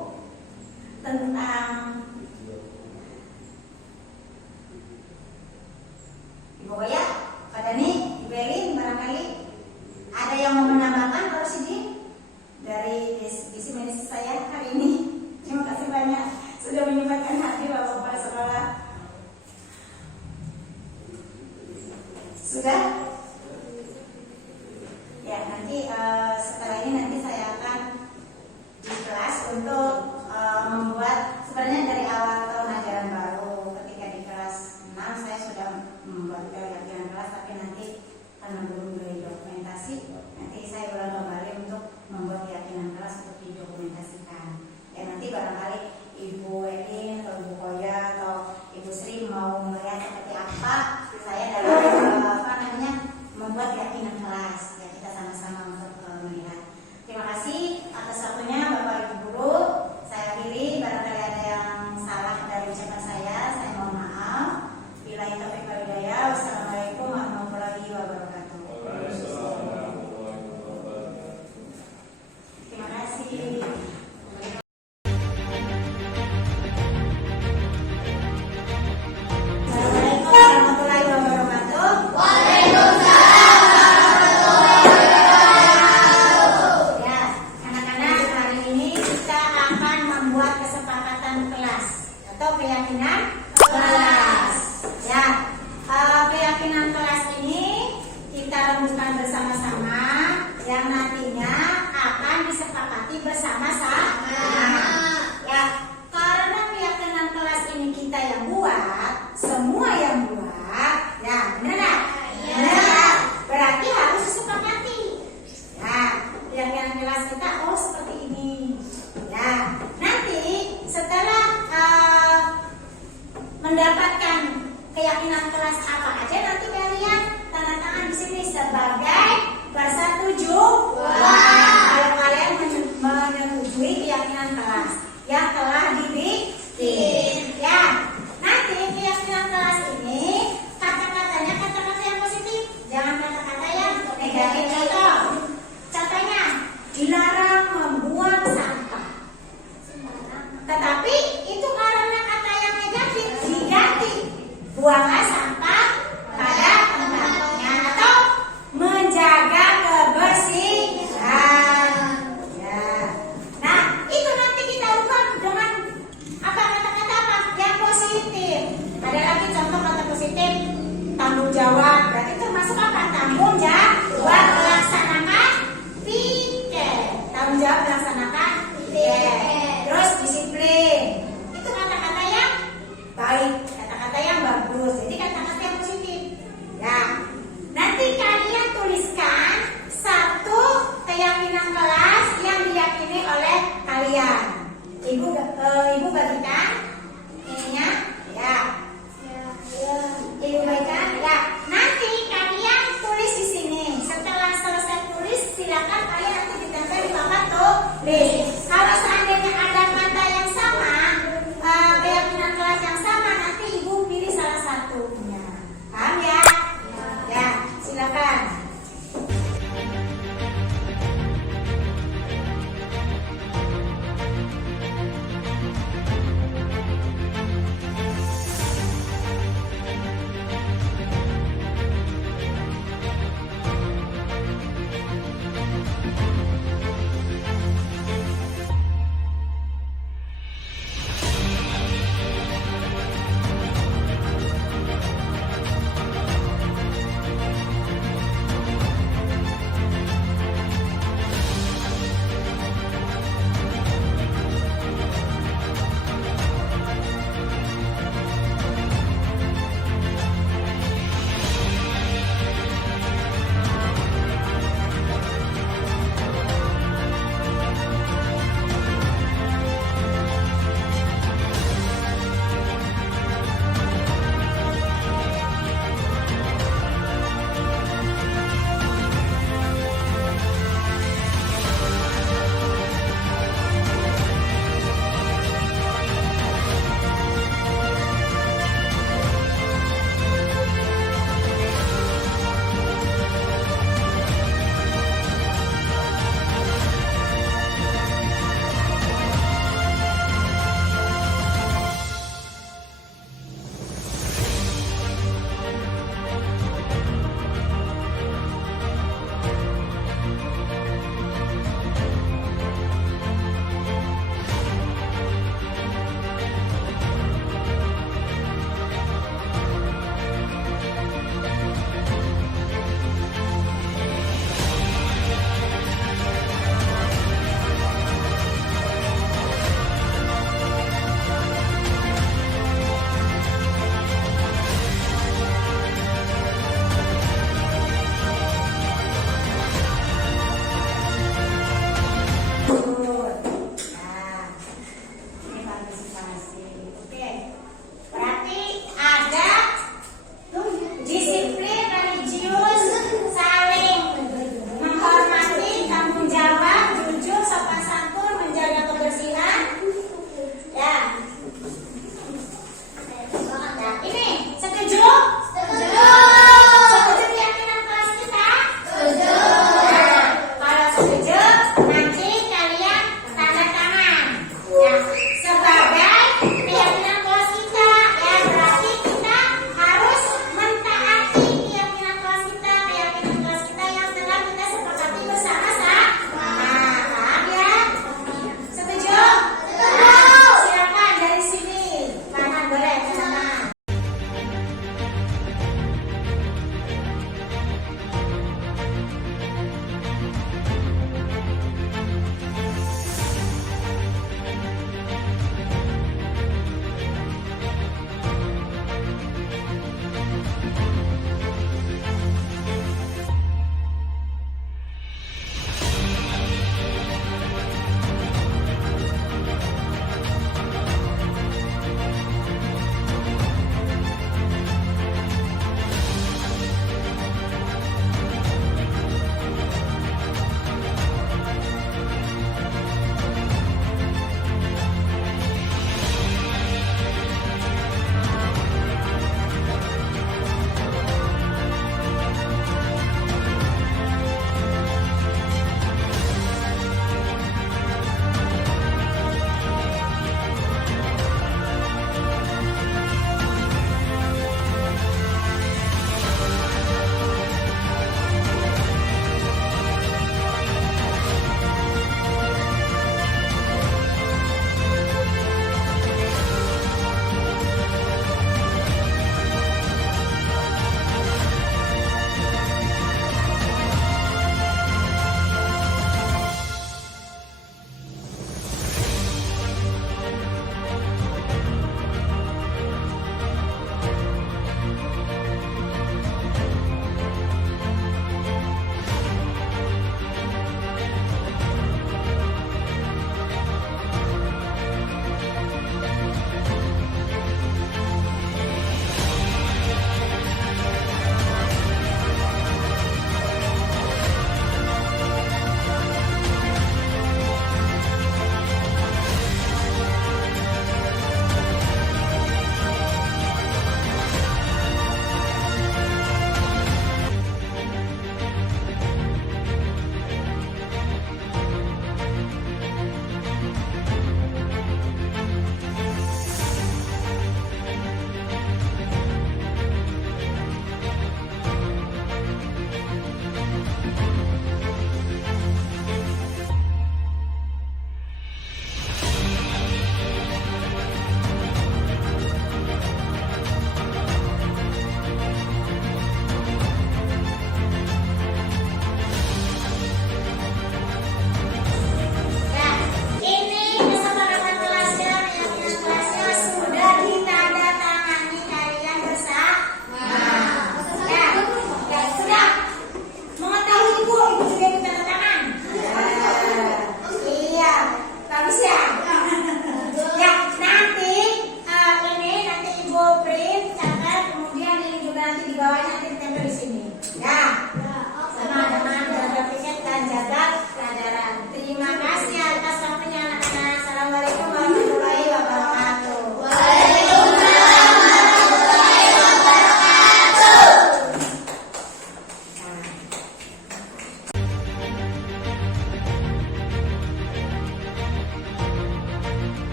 dilarang membuang sampah. Tetapi itu karena kata yang negatif diganti, buanglah sampah pada tempatnya atau menjaga kebersihan. Ya. Nah, itu nanti kita ubah dengan kata-kata apa? Yang positif. Ada lagi contoh kata positif, tanggung jawab. Berarti termasuk apa? Tanggung jawab melaksanakan piket. Tanggung jawab melaksanakan piket. Terus disiplin. Itu kata-kata yang baik, kata-kata yang bagus. Jadi kata-kata yang positif. Ya. Nanti kalian tuliskan satu keyakinan kelas yang diyakini oleh kalian. Ibu bagikan ininya, ya. Ibu bagikan.